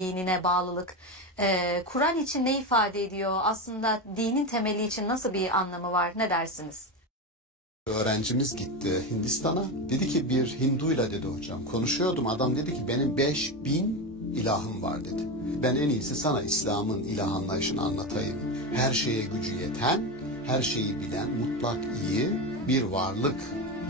dinine bağlılık. Kur'an için ne ifade ediyor? Aslında dinin temeli için nasıl bir anlamı var? Ne dersiniz? Öğrencimiz gitti Hindistan'a. Dedi ki bir Hinduyla dedi hocam. Konuşuyordum, adam dedi ki benim 5000 ilahım var dedi. Ben en iyisi sana İslam'ın ilah anlayışını anlatayım. Her şeye gücü yeten, her şeyi bilen, mutlak iyi bir varlık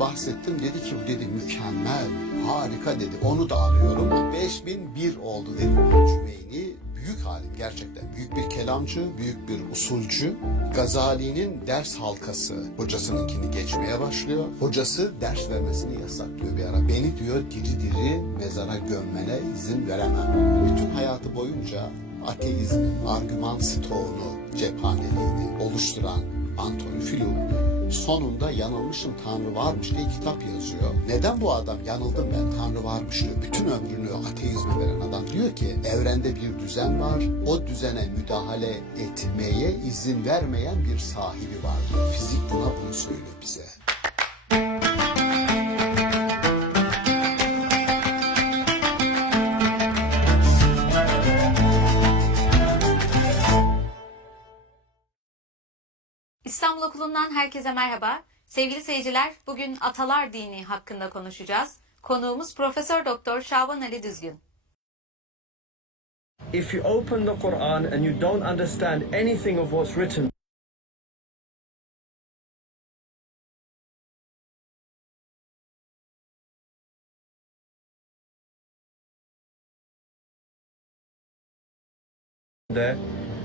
bahsettim. Dedi ki bu dedi mükemmel, harika dedi. Onu da alıyorum. 5001 oldu dedi. Cümeyni büyük alim, gerçekten büyük bir kelamcı, büyük bir usulcü. Gazali'nin ders halkası hocasınınkini geçmeye başlıyor. Hocası ders vermesini yasaklıyor bir ara. Beni diyor diri diri mezara gömmene izin veremem. Bütün hayatı boyunca ateizmin argüman stoğunu, cephaneliğini oluşturan Anthony Flew sonunda yanılmışım, Tanrı varmış diye kitap yazıyor. Neden bu adam yanıldım ben, Tanrı varmış diyor. Bütün ömrünü ateizme veren adam diyor ki evrende bir düzen var. O düzene müdahale etmeye izin vermeyen bir sahibi var diyor. Fizik bunu söylüyor bize. İstanbul Okulu'ndan herkese merhaba. Sevgili seyirciler, bugün Atalar Dini hakkında konuşacağız. Konuğumuz Profesör Doktor Şaban Ali Düzgün. If you open the Quran and you don't understand anything of what's written there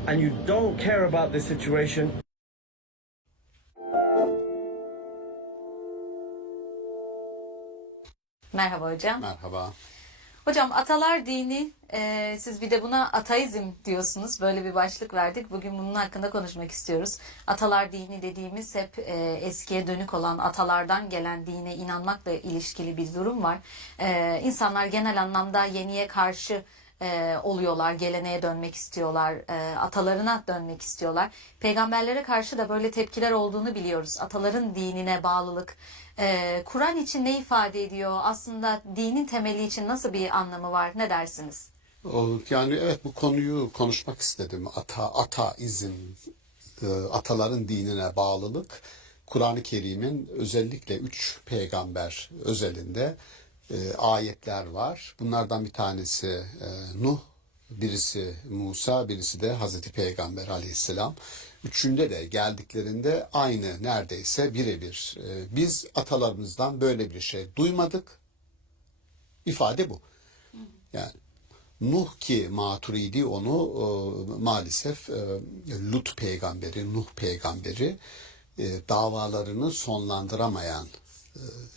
and you don't care about this situation, Merhaba hocam. Merhaba. Hocam Atalar Dini, siz bir de buna ateizm diyorsunuz. Böyle bir başlık verdik. Bugün bunun hakkında konuşmak istiyoruz. Atalar Dini dediğimiz hep eskiye dönük olan, atalardan gelen dine inanmakla ilişkili bir durum var. İnsanlar genel anlamda yeniye karşı oluyorlar, geleneğe dönmek istiyorlar, atalarına dönmek istiyorlar. Peygamberlere karşı da böyle tepkiler olduğunu biliyoruz. Ataların dinine bağlılık. Kur'an için ne ifade ediyor? Aslında dinin temeli için nasıl bir anlamı var? Ne dersiniz? Yani evet, bu konuyu konuşmak istedim. Ateizm, ataların dinine bağlılık. Kur'an-ı Kerim'in özellikle 3 peygamber özelinde ayetler var. Bunlardan bir tanesi Nuh, birisi Musa, birisi de Hazreti Peygamber aleyhisselam. Üçünde de geldiklerinde aynı, neredeyse birebir. Biz atalarımızdan böyle bir şey duymadık. İfade bu. Yani Nuh, ki Maturidi onu maalesef Lut peygamberi, Nuh peygamberi davalarını sonlandıramayan,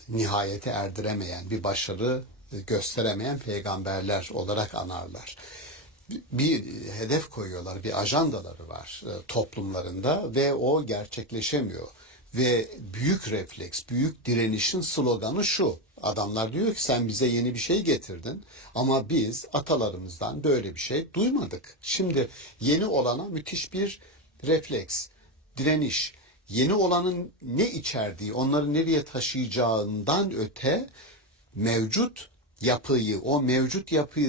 nihayete erdiremeyen, bir başarı gösteremeyen peygamberler olarak anarlar. Bir hedef koyuyorlar, bir ajandaları var toplumlarında ve o gerçekleşemiyor. Ve büyük refleks, büyük direnişin sloganı şu. Adamlar diyor ki sen bize yeni bir şey getirdin ama biz atalarımızdan böyle bir şey duymadık. Şimdi yeni olana müthiş bir refleks, direniş. Yeni olanın ne içerdiği, onları nereye taşıyacağından öte mevcut yapıyı, o mevcut yapı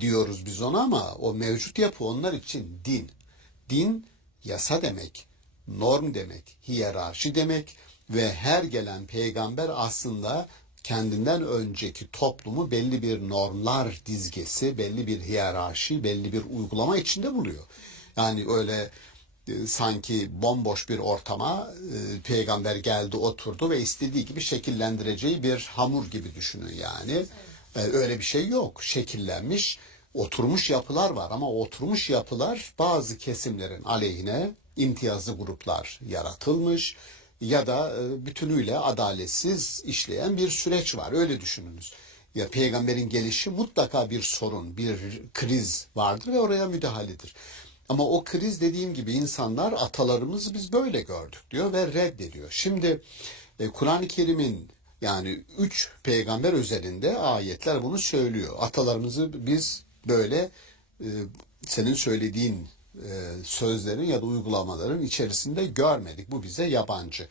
diyoruz biz ona, ama o mevcut yapı onlar için din. Din yasa demek, norm demek, hiyerarşi demek ve her gelen peygamber aslında kendinden önceki toplumu belli bir normlar dizgesi, belli bir hiyerarşi, belli bir uygulama içinde buluyor. Yani öyle sanki bomboş bir ortama peygamber geldi, oturdu ve istediği gibi şekillendireceği bir hamur gibi düşünün yani. Öyle bir şey yok. Şekillenmiş, oturmuş yapılar var ama oturmuş yapılar bazı kesimlerin aleyhine imtiyazlı gruplar yaratılmış ya da bütünüyle adaletsiz işleyen bir süreç var. Öyle düşününüz. Ya peygamberin gelişi mutlaka bir sorun, bir kriz vardır ve oraya müdahaledir. Ama o kriz, dediğim gibi, insanlar atalarımızı biz böyle gördük diyor ve reddediyor. Şimdi Kur'an-ı Kerim'in yani 3 peygamber özelinde ayetler bunu söylüyor. Atalarımızı biz böyle senin söylediğin sözlerin ya da uygulamaların içerisinde görmedik. Bu bize yabancı.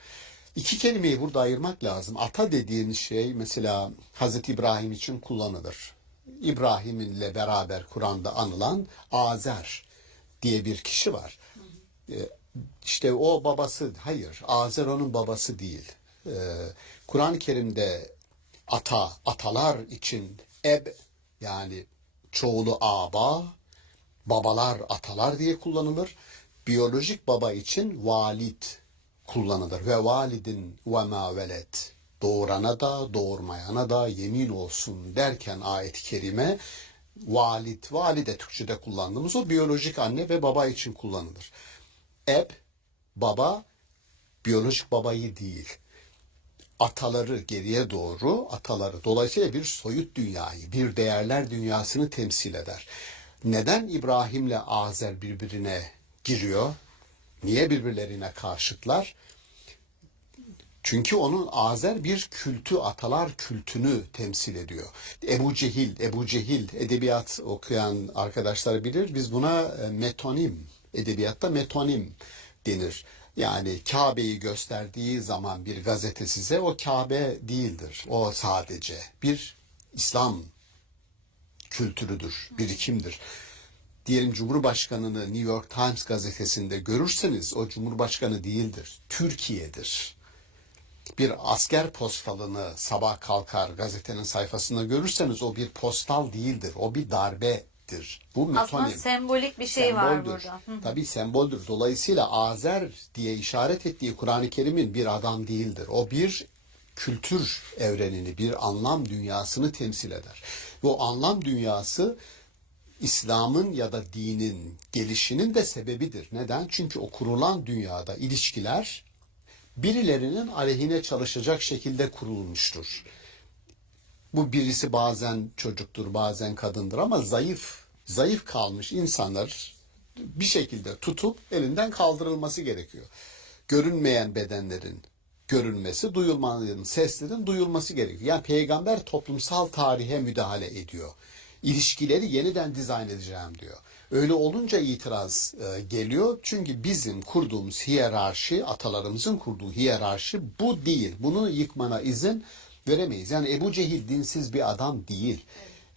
İki kelimeyi burada ayırmak lazım. Ata dediğimiz şey mesela Hazreti İbrahim için kullanılır. İbrahim'inle beraber Kur'an'da anılan Azer diye bir kişi var. İşte o babası, hayır, Azer onun babası değil. Kur'an-ı Kerim'de atalar için eb, yani çoğulu aba, babalar atalar diye kullanılır. Biyolojik baba için valid kullanılır. Ve validin ve ma veled. Doğurana da doğurmayana da yemin olsun derken ayet-i kerime valide Türkçe'de kullandığımız o biyolojik anne ve baba için kullanılır. Eb, baba, biyolojik babayı değil. Ataları geriye doğru, ataları. Dolayısıyla bir soyut dünyayı, bir değerler dünyasını temsil eder. Neden İbrahim'le Azer birbirine giriyor? Niye birbirlerine karşıtlar? Çünkü onun Azer bir kültü, atalar kültünü temsil ediyor. Ebu Cehil edebiyat okuyan arkadaşlar bilir. Biz buna metonim, edebiyatta metonim denir. Yani Kabe'yi gösterdiği zaman bir gazete size o Kabe değildir. O sadece bir İslam kültürüdür, birikimdir. Diyelim Cumhurbaşkanı'nı New York Times gazetesinde görürseniz o Cumhurbaşkanı değildir, Türkiye'dir. Bir asker postalını sabah kalkar gazetenin sayfasında görürseniz o bir postal değildir, o bir darbedir. Bu metonim. Aslında sembolik bir şey var Semboldür. burada. Tabii semboldür. Dolayısıyla Azer diye işaret ettiği Kur'an-ı Kerim'in bir adam değildir. O bir kültür evrenini, bir anlam dünyasını temsil eder. Ve o anlam dünyası İslam'ın ya da dinin gelişinin de sebebidir. Neden? Çünkü o kurulan dünyada ilişkiler birilerinin aleyhine çalışacak şekilde kurulmuştur. Bu birisi bazen çocuktur, bazen kadındır ama zayıf kalmış insanlar bir şekilde tutup elinden kaldırılması gerekiyor. Görünmeyen bedenlerin görünmesi, duyulmanın, seslerin duyulması gerekiyor. Yani peygamber toplumsal tarihe müdahale ediyor. İlişkileri yeniden dizayn edeceğim diyor. Öyle olunca itiraz geliyor. Çünkü bizim kurduğumuz hiyerarşi, atalarımızın kurduğu hiyerarşi bu değil. Bunu yıkmana izin veremeyiz. Yani Ebu Cehil dinsiz bir adam değil.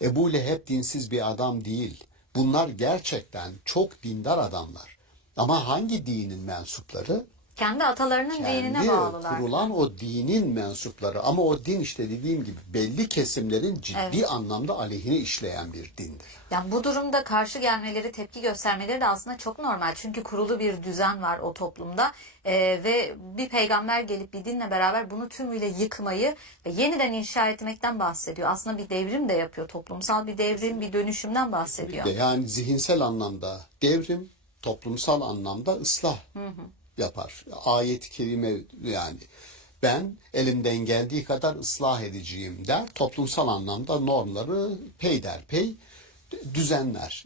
Ebu Leheb dinsiz bir adam değil. Bunlar gerçekten çok dindar adamlar. Ama hangi dinin mensupları? Kendi atalarının dinine Kendi bağlılar. kurulan o dinin mensupları. Ama o din işte dediğim gibi belli kesimlerin ciddi anlamda aleyhine işleyen bir dindir. Yani bu durumda karşı gelmeleri, tepki göstermeleri de aslında çok normal. Çünkü kurulu bir düzen var o toplumda. Ve bir peygamber gelip bir dinle beraber bunu tümüyle yıkmayı ve yeniden inşa etmekten bahsediyor. Aslında bir devrim de yapıyor. Toplumsal bir devrim, bir dönüşümden bahsediyor. Yani zihinsel anlamda devrim, toplumsal anlamda ıslah yapar. Ayet-i kerime yani ben elimden geldiği kadar ıslah edeceğim der. Toplumsal anlamda normları peyderpey düzenler.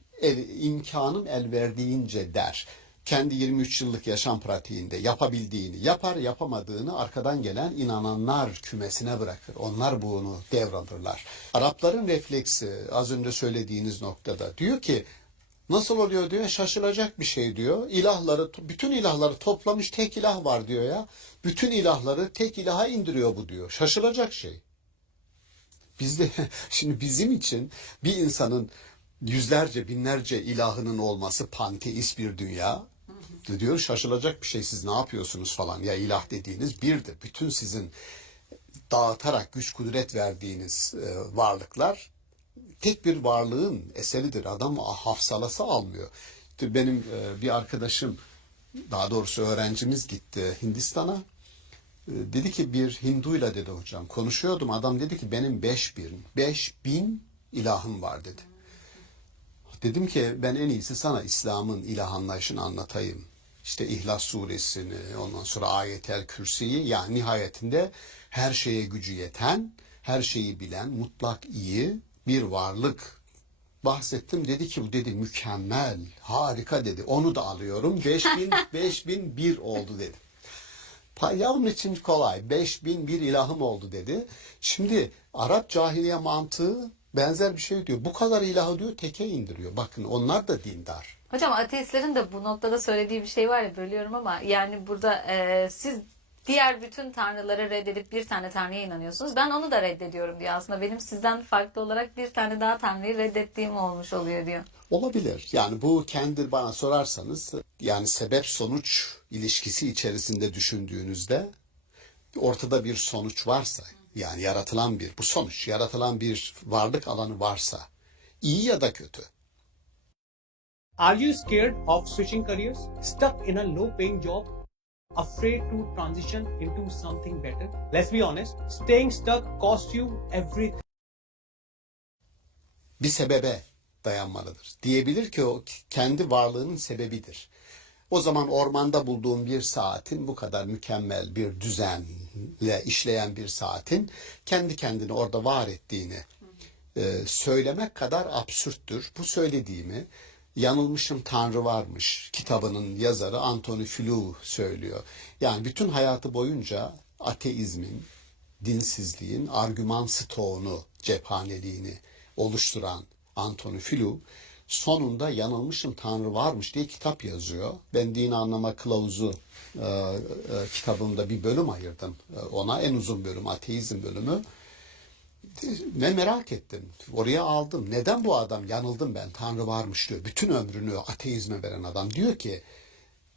İmkanım el verdiğince der. Kendi 23 yıllık yaşam pratiğinde yapabildiğini yapar, yapamadığını arkadan gelen inananlar kümesine bırakır. Onlar bunu devralırlar. Arapların refleksi az önce söylediğiniz noktada diyor ki nasıl oluyor diyor, şaşılacak bir şey diyor. Bütün ilahları toplamış tek ilah var diyor ya. Bütün ilahları tek ilaha indiriyor bu diyor. Şaşılacak şey. Şimdi bizim için bir insanın yüzlerce, binlerce ilahının olması panteist bir dünya. Diyor şaşılacak bir şey, siz ne yapıyorsunuz falan. Ya ilah dediğiniz birdir. Bütün sizin dağıtarak güç kudret verdiğiniz varlıklar tek bir varlığın eseridir. Adam hafsalası almıyor. Benim bir arkadaşım, daha doğrusu öğrencimiz gitti Hindistan'a. Dedi ki bir Hinduyla dedi hocam konuşuyordum. Adam dedi ki benim 5000 ilahım var dedi. Dedim ki ben en iyisi sana İslam'ın ilah anlayışını anlatayım. İşte İhlas suresini, ondan sonra Ayetel Kürsi'yi, yani nihayetinde her şeye gücü yeten, her şeyi bilen, mutlak iyi bir varlık bahsettim. Dedi ki bu dedi mükemmel, harika dedi. Onu da alıyorum. 5001 oldu dedi. Ya onun için kolay. 5001 ilahım oldu dedi. Şimdi Arap cahiliye mantığı benzer bir şey diyor. Bu kadar ilahı diyor teke indiriyor. Bakın onlar da dindar. Hocam ateistlerin de bu noktada söylediği bir şey var ya, bölüyorum ama yani burada siz diğer bütün tanrıları reddedip bir tane tanrıya inanıyorsunuz. Ben onu da reddediyorum diyor aslında. Benim sizden farklı olarak bir tane daha tanrıyı reddettiğim olmuş oluyor diyor. Olabilir. Yani bu kendi bana sorarsanız yani sebep sonuç ilişkisi içerisinde düşündüğünüzde ortada bir sonuç varsa yani yaratılan bir bu sonuç yaratılan bir varlık alanı varsa iyi ya da kötü. Are you scared of switching careers? Stuck in a low paying job? Afraid to transition into something better? Let's be honest, staying stuck costs you everything. Bir sebebe dayanmalıdır. Diyebilir ki o kendi varlığının sebebidir. O zaman ormanda bulduğum bir saatin bu kadar mükemmel bir düzenle işleyen bir saatin kendi kendini orada var ettiğini söylemek kadar absürttür. Bu söylediğimi Yanılmışım Tanrı Varmış kitabının yazarı Anthony Flew söylüyor. Yani bütün hayatı boyunca ateizmin, dinsizliğin argüman stoğunu, cephaneliğini oluşturan Anthony Flew sonunda Yanılmışım Tanrı Varmış diye kitap yazıyor. Ben Din Anlama Kılavuzu kitabımda bir bölüm ayırdım ona. En uzun bölüm ateizm bölümü. Ve merak ettim. Oraya aldım. Neden bu adam yanıldım ben Tanrı varmış diyor. Bütün ömrünü ateizme veren adam diyor ki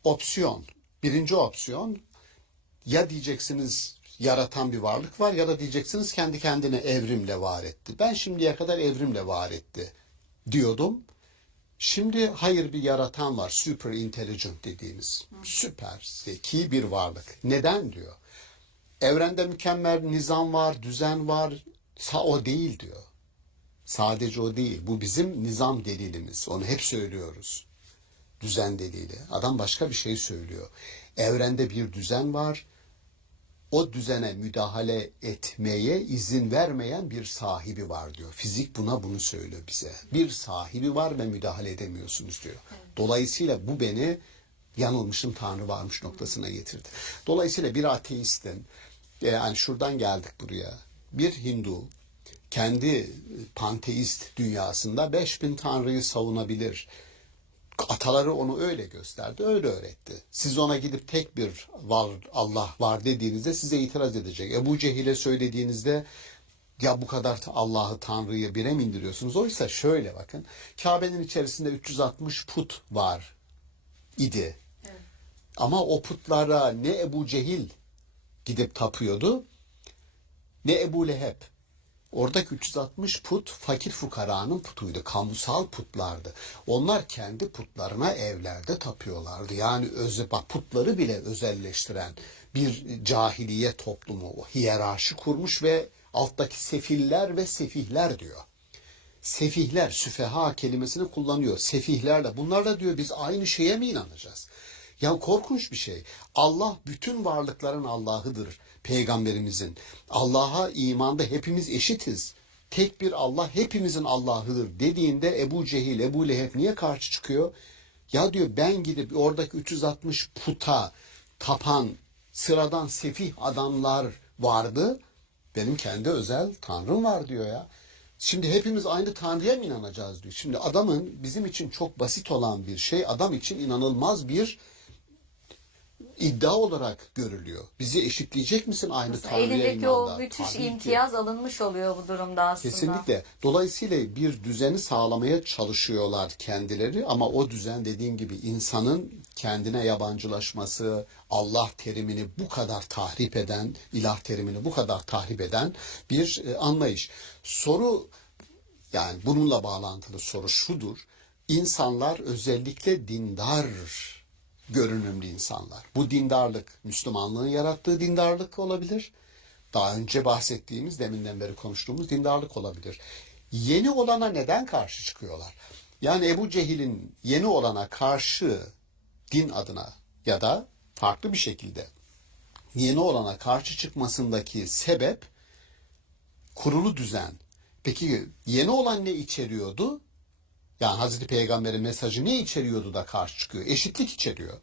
opsiyon. Birinci opsiyon ya diyeceksiniz yaratan bir varlık var ya da diyeceksiniz kendi kendine evrimle var etti. Ben şimdiye kadar evrimle var etti diyordum. Şimdi hayır bir yaratan var. Super intelligent dediğimiz. Süper zeki bir varlık. Neden diyor. Evrende mükemmel nizam var, düzen var. O değil diyor. Sadece o değil. Bu bizim nizam delilimiz. Onu hep söylüyoruz. Düzen delili. Adam başka bir şey söylüyor. Evrende bir düzen var. O düzene müdahale etmeye izin vermeyen bir sahibi var diyor. Fizik bunu söylüyor bize. Bir sahibi var ve müdahale edemiyorsunuz diyor. Dolayısıyla bu beni yanılmışım Tanrı varmış noktasına getirdi. Dolayısıyla bir ateistin yani şuradan geldik buraya. Bir Hindu kendi panteist dünyasında 5000 tanrıyı savunabilir. Ataları onu öyle gösterdi, öyle öğretti. Siz ona gidip tek bir var, Allah var dediğinizde size itiraz edecek. Ebu Cehil'e söylediğinizde ya bu kadar Allah'ı, Tanrı'yı bire mi indiriyorsunuz? Oysa şöyle bakın, Kabe'nin içerisinde 360 put var idi. Evet. Ama o putlara ne Ebu Cehil gidip tapıyordu, ne Ebu Leheb. Oradaki 360 put fakir fukaranın putuydu. Kamusal putlardı. Onlar kendi putlarına evlerde tapıyorlardı. Yani putları bile özelleştiren bir cahiliye toplumu, o hiyerarşi kurmuş ve alttaki sefiller ve sefihler diyor. Sefihler, süfeha kelimesini kullanıyor. Sefihlerle. Bunlarla diyor biz aynı şeye mi inanacağız? Ya korkunç bir şey. Allah bütün varlıkların Allah'ıdır. Peygamberimizin. Allah'a imanda hepimiz eşitiz. Tek bir Allah hepimizin Allah'ıdır dediğinde Ebu Cehil, Ebu Leheb niye karşı çıkıyor? Ya diyor ben gidip oradaki 360 puta tapan sıradan sefih adamlar vardı. Benim kendi özel tanrım var diyor ya. Şimdi hepimiz aynı Tanrı'ya mı inanacağız diyor. Şimdi adamın bizim için çok basit olan bir şey adam için inanılmaz bir iddia olarak görülüyor. Bizi eşitleyecek misin aynı Tanrı'ya Elindeki imanda? o müthiş Tabii imtiyaz alınmış oluyor bu durumda aslında. Kesinlikle. Dolayısıyla bir düzeni sağlamaya çalışıyorlar kendileri ama o düzen dediğim gibi insanın kendine yabancılaşması, Allah terimini bu kadar tahrip eden, ilah terimini bu kadar tahrip eden bir anlayış. Soru yani bununla bağlantılı soru şudur. İnsanlar özellikle dindar görünümlü insanlar. Bu dindarlık Müslümanlığın yarattığı dindarlık olabilir. Daha önce bahsettiğimiz, deminden beri konuştuğumuz dindarlık olabilir. Yeni olana neden karşı çıkıyorlar? Yani Ebu Cehil'in yeni olana karşı din adına ya da farklı bir şekilde yeni olana karşı çıkmasındaki sebep kurulu düzen. Peki yeni olan ne içeriyordu? Yani Hazreti Peygamber'in mesajı ne içeriyordu da karşı çıkıyor? Eşitlik içeriyor.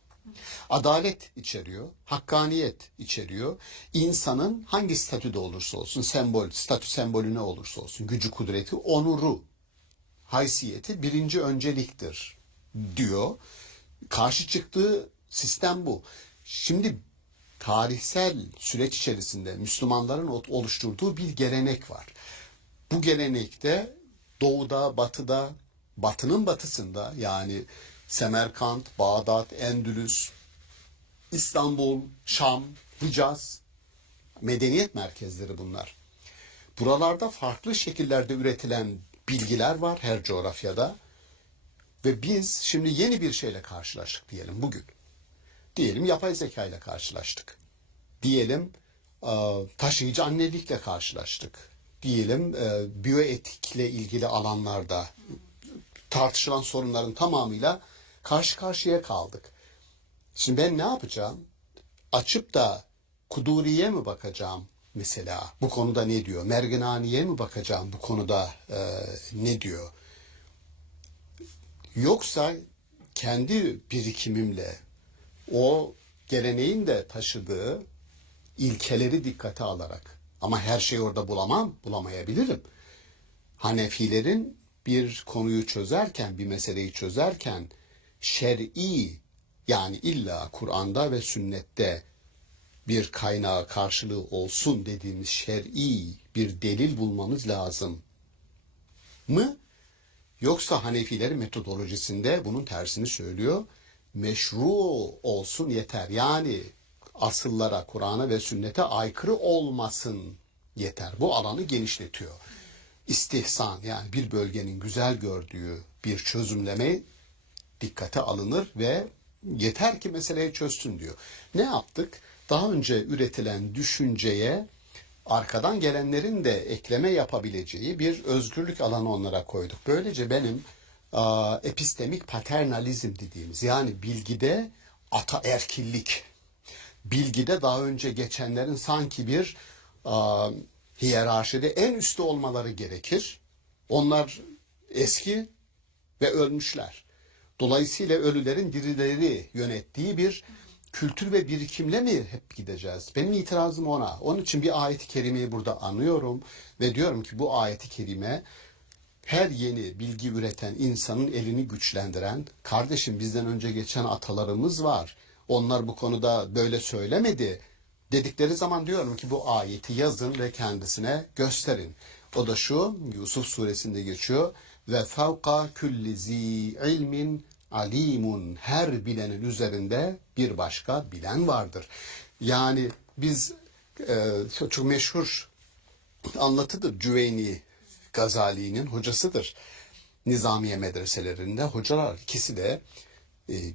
Adalet içeriyor. Hakkaniyet içeriyor. İnsanın hangi statüde olursa olsun, statü sembolü ne olursa olsun, gücü, kudreti, onuru, haysiyeti birinci önceliktir diyor. Karşı çıktığı sistem bu. Şimdi tarihsel süreç içerisinde Müslümanların oluşturduğu bir gelenek var. Bu gelenekte doğuda, batıda, batının batısında yani Semerkant, Bağdat, Endülüs, İstanbul, Şam, Hicaz, medeniyet merkezleri bunlar. Buralarda farklı şekillerde üretilen bilgiler var her coğrafyada. Ve biz şimdi yeni bir şeyle karşılaştık diyelim bugün. Diyelim yapay zeka ile karşılaştık. Diyelim taşıyıcı annelikle karşılaştık. Diyelim biyoetikle ilgili alanlarda tartışılan sorunların tamamıyla karşı karşıya kaldık. Şimdi ben ne yapacağım? Açıp da Kuduri'ye mi bakacağım mesela? Bu konuda ne diyor? Merginani'ye mi bakacağım? Bu konuda ne diyor? Yoksa kendi birikimimle o geleneğin de taşıdığı ilkeleri dikkate alarak ama her şeyi orada bulamayabilirim. Hanefilerin bir konuyu çözerken, bir meseleyi çözerken şer'i yani illa Kur'an'da ve sünnette bir kaynağı karşılığı olsun dediğimiz şer'i bir delil bulmamız lazım mı? Yoksa Hanefilerin metodolojisinde bunun tersini söylüyor. Meşru olsun yeter. Yani asıllara, Kur'an'a ve sünnete aykırı olmasın yeter. Bu alanı genişletiyor. İstihsan yani bir bölgenin güzel gördüğü bir çözümleme dikkate alınır ve yeter ki meseleyi çözsün diyor. Ne yaptık? Daha önce üretilen düşünceye arkadan gelenlerin de ekleme yapabileceği bir özgürlük alanı onlara koyduk. Böylece benim epistemik paternalizm dediğimiz yani bilgide ataerkillik, bilgide daha önce geçenlerin sanki bir hiyerarşide en üstte olmaları gerekir. Onlar eski ve ölmüşler. Dolayısıyla ölülerin dirileri yönettiği bir kültür ve birikimle mi hep gideceğiz? Benim itirazım ona. Onun için bir ayet-i kerimeyi burada anıyorum ve diyorum ki bu ayet-i kerime her yeni bilgi üreten insanın elini güçlendiren, kardeşim bizden önce geçen atalarımız var. Onlar bu konuda böyle söylemedi dedikleri zaman diyorum ki bu ayeti yazın ve kendisine gösterin. O da şu, Yusuf suresinde geçiyor. Ve fevka külli zi ilmin alimun, her bilenin üzerinde bir başka bilen vardır. Yani biz çok meşhur anlatıdır. Cüveyni Gazali'nin hocasıdır. Nizamiye medreselerinde hocalar ikisi de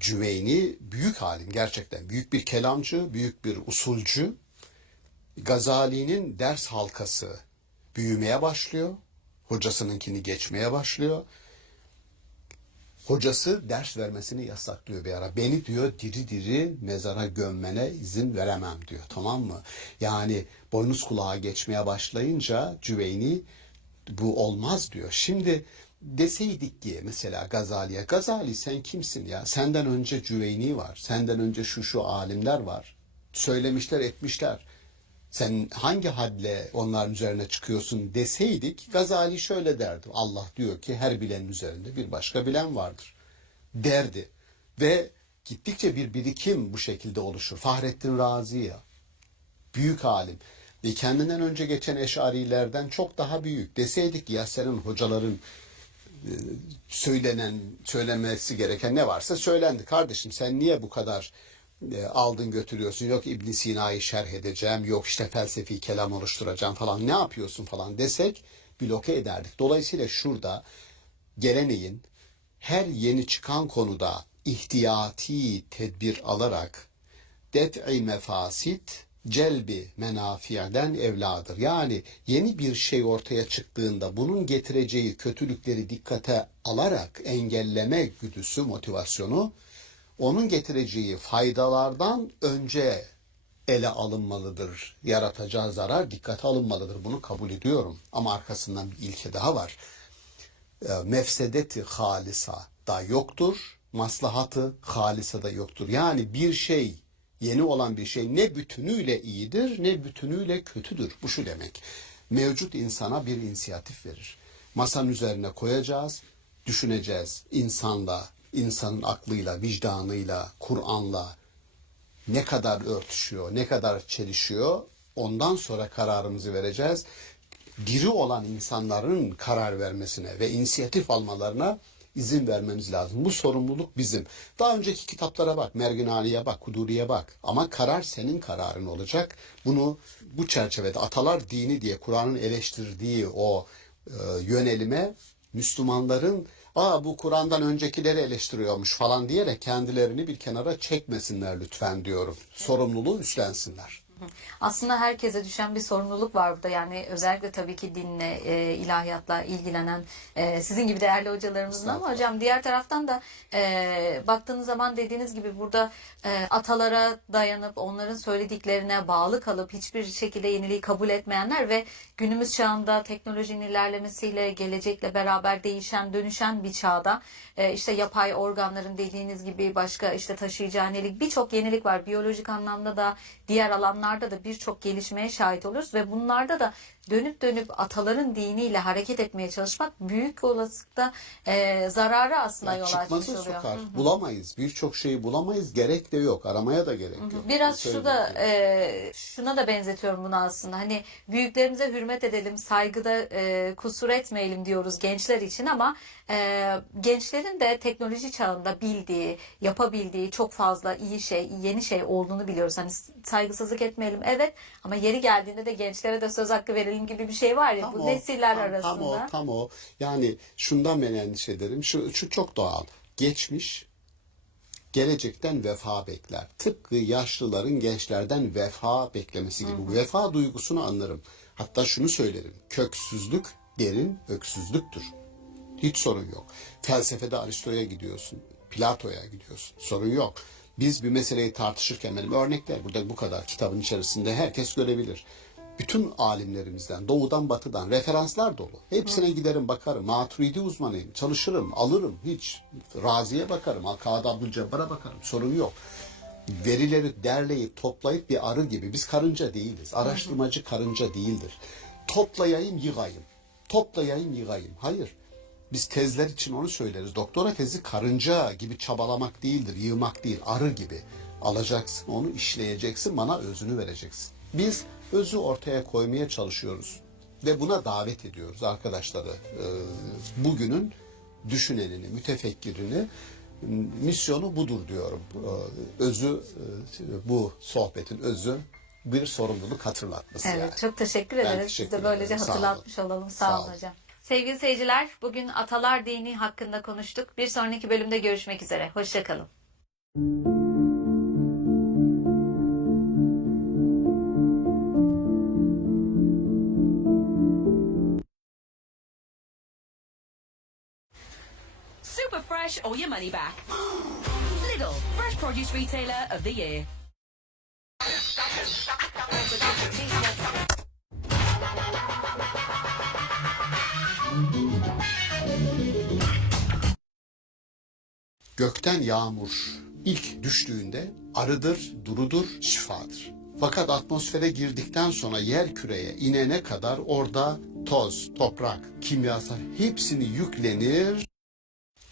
Cüveyni büyük alim, gerçekten büyük bir kelamcı, büyük bir usulcü. Gazali'nin ders halkası büyümeye başlıyor. Hocasınınkini geçmeye başlıyor. Hocası ders vermesini yasaklıyor bir ara. Beni diyor diri diri mezara gömmene izin veremem diyor. Tamam mı? Yani boynuz kulağa geçmeye başlayınca Cüveyni bu olmaz diyor. Şimdi deseydik ki mesela Gazali'ye, Gazali sen kimsin ya? Senden önce Cüveyni var. Senden önce şu alimler var. Söylemişler etmişler. Sen hangi hadle onların üzerine çıkıyorsun deseydik Gazali şöyle derdi. Allah diyor ki her bilenin üzerinde bir başka bilen vardır derdi. Ve gittikçe bir birikim bu şekilde oluşur. Fahrettin Razi büyük alim. Ve kendinden önce geçen Eş'arilerden çok daha büyük. Deseydik ya senin hocaların söylemesi gereken ne varsa söylendi. Kardeşim sen niye bu kadar aldın götürüyorsun? Yok İbn Sina'yı şerh edeceğim, yok işte felsefi kelam oluşturacağım falan. Ne yapıyorsun falan desek bloke ederdik. Dolayısıyla şurada geleneğin her yeni çıkan konuda ihtiyati tedbir alarak det'i mefasit celbi menafi'den evladır. Yani yeni bir şey ortaya çıktığında bunun getireceği kötülükleri dikkate alarak engelleme güdüsü, motivasyonu onun getireceği faydalardan önce ele alınmalıdır. Yaratacağı zarar dikkate alınmalıdır. Bunu kabul ediyorum. Ama arkasından bir ilke daha var. Mefsedeti halisa da yoktur. Maslahatı halisa da yoktur. Yani bir şey, yeni olan bir şey ne bütünüyle iyidir ne bütünüyle kötüdür. Bu şu demek. Mevcut insana bir inisiyatif verir. Masanın üzerine koyacağız, düşüneceğiz insanla, insanın aklıyla, vicdanıyla, Kur'an'la ne kadar örtüşüyor, ne kadar çelişiyor. Ondan sonra kararımızı vereceğiz. Diri olan insanların karar vermesine ve inisiyatif almalarına izin vermemiz lazım. Bu sorumluluk bizim. Daha önceki kitaplara bak, Merginali'ye bak, Kuduri'ye bak. Ama karar senin kararın olacak. Bunu bu çerçevede atalar dini diye Kur'an'ın eleştirdiği o yönelime Müslümanların bu Kur'an'dan öncekileri eleştiriyormuş falan diyerek kendilerini bir kenara çekmesinler lütfen diyorum. Sorumluluğu üstlensinler. Aslında herkese düşen bir sorumluluk var burada. Yani özellikle tabii ki dinle, ilahiyatla ilgilenen sizin gibi değerli hocalarımızın, ama hocam diğer taraftan da baktığınız zaman dediğiniz gibi burada atalara dayanıp onların söylediklerine bağlı kalıp hiçbir şekilde yeniliği kabul etmeyenler ve günümüz çağında teknolojinin ilerlemesiyle, gelecekle beraber değişen, dönüşen bir çağda işte yapay organların dediğiniz gibi başka işte taşıyıcı yenilik, birçok yenilik var. Biyolojik anlamda da diğer alanlarda da birçok gelişmeye şahit oluyoruz ve bunlarda da dönüp ataların diniyle hareket etmeye çalışmak büyük olasılıkla zarara aslında yol açmış Çıkmazı oluyor. sokar. Bulamayız. Birçok şeyi bulamayız. Gerek de yok. Aramaya da gerek yok. Biraz şuna da benzetiyorum bunu aslında. Hani büyüklerimize hürmet edelim, saygıda kusur etmeyelim diyoruz gençler için, ama gençlerin de teknoloji çağında bildiği, yapabildiği çok fazla iyi şey, yeni şey olduğunu biliyoruz. Hani saygısızlık etmeyelim evet, ama yeri geldiğinde de gençlere de söz hakkı verelim gibi bir şey var ya bu nesiller arasında. Tam o. Yani şundan ben endişe ederim. Şu çok doğal. Geçmiş gelecekten vefa bekler. Tıpkı yaşlıların gençlerden vefa beklemesi gibi. Bu vefa duygusunu anlarım. Hatta şunu söylerim. Köksüzlük derin öksüzlüktür. Hiç sorun yok. Felsefede Aristo'ya gidiyorsun. Plato'ya gidiyorsun. Sorun yok. Biz bir meseleyi tartışırken benim örnekler burada bu kadar kitabın içerisinde herkes görebilir. Bütün alimlerimizden, doğudan batıdan referanslar dolu. Hepsine giderim bakarım. Maturidi uzmanıyım. Çalışırım, alırım. Hiç. Razi'ye bakarım. Al-Kaad Abdülcebbar'a bakarım. Sorun yok. Verileri derleyip toplayıp bir arı gibi. Biz karınca değiliz. Araştırmacı karınca değildir. Toplayayım, yığayım. Toplayayım, yığayım. Hayır. Biz tezler için onu söyleriz. Doktora tezi karınca gibi çabalamak değildir. Yığmak değil. Arı gibi. Alacaksın, onu işleyeceksin, bana özünü vereceksin. Biz özü ortaya koymaya çalışıyoruz. Ve buna davet ediyoruz arkadaşları. Bugünün düşünenini, mütefekkirini, misyonu budur diyorum. Özü, bu sohbetin özü bir sorumluluk hatırlatması. Evet, yani. çok teşekkür Ben ederiz. teşekkür Biz de böylece ederim. Sağ hatırlatmış olun. olalım. Sağ Sağ olun olun. hocam. Sevgili seyirciler, bugün atalar dini hakkında konuştuk. Bir sonraki bölümde görüşmek üzere. Hoşçakalın. Super fresh or your money back. Lidl, fresh produce retailer of the year. Gökten yağmur ilk düştüğünde arıdır, durudur, şifadır. Fakat atmosfere girdikten sonra yer küreye inene kadar orada toz, toprak, kimyasal hepsini yüklenir.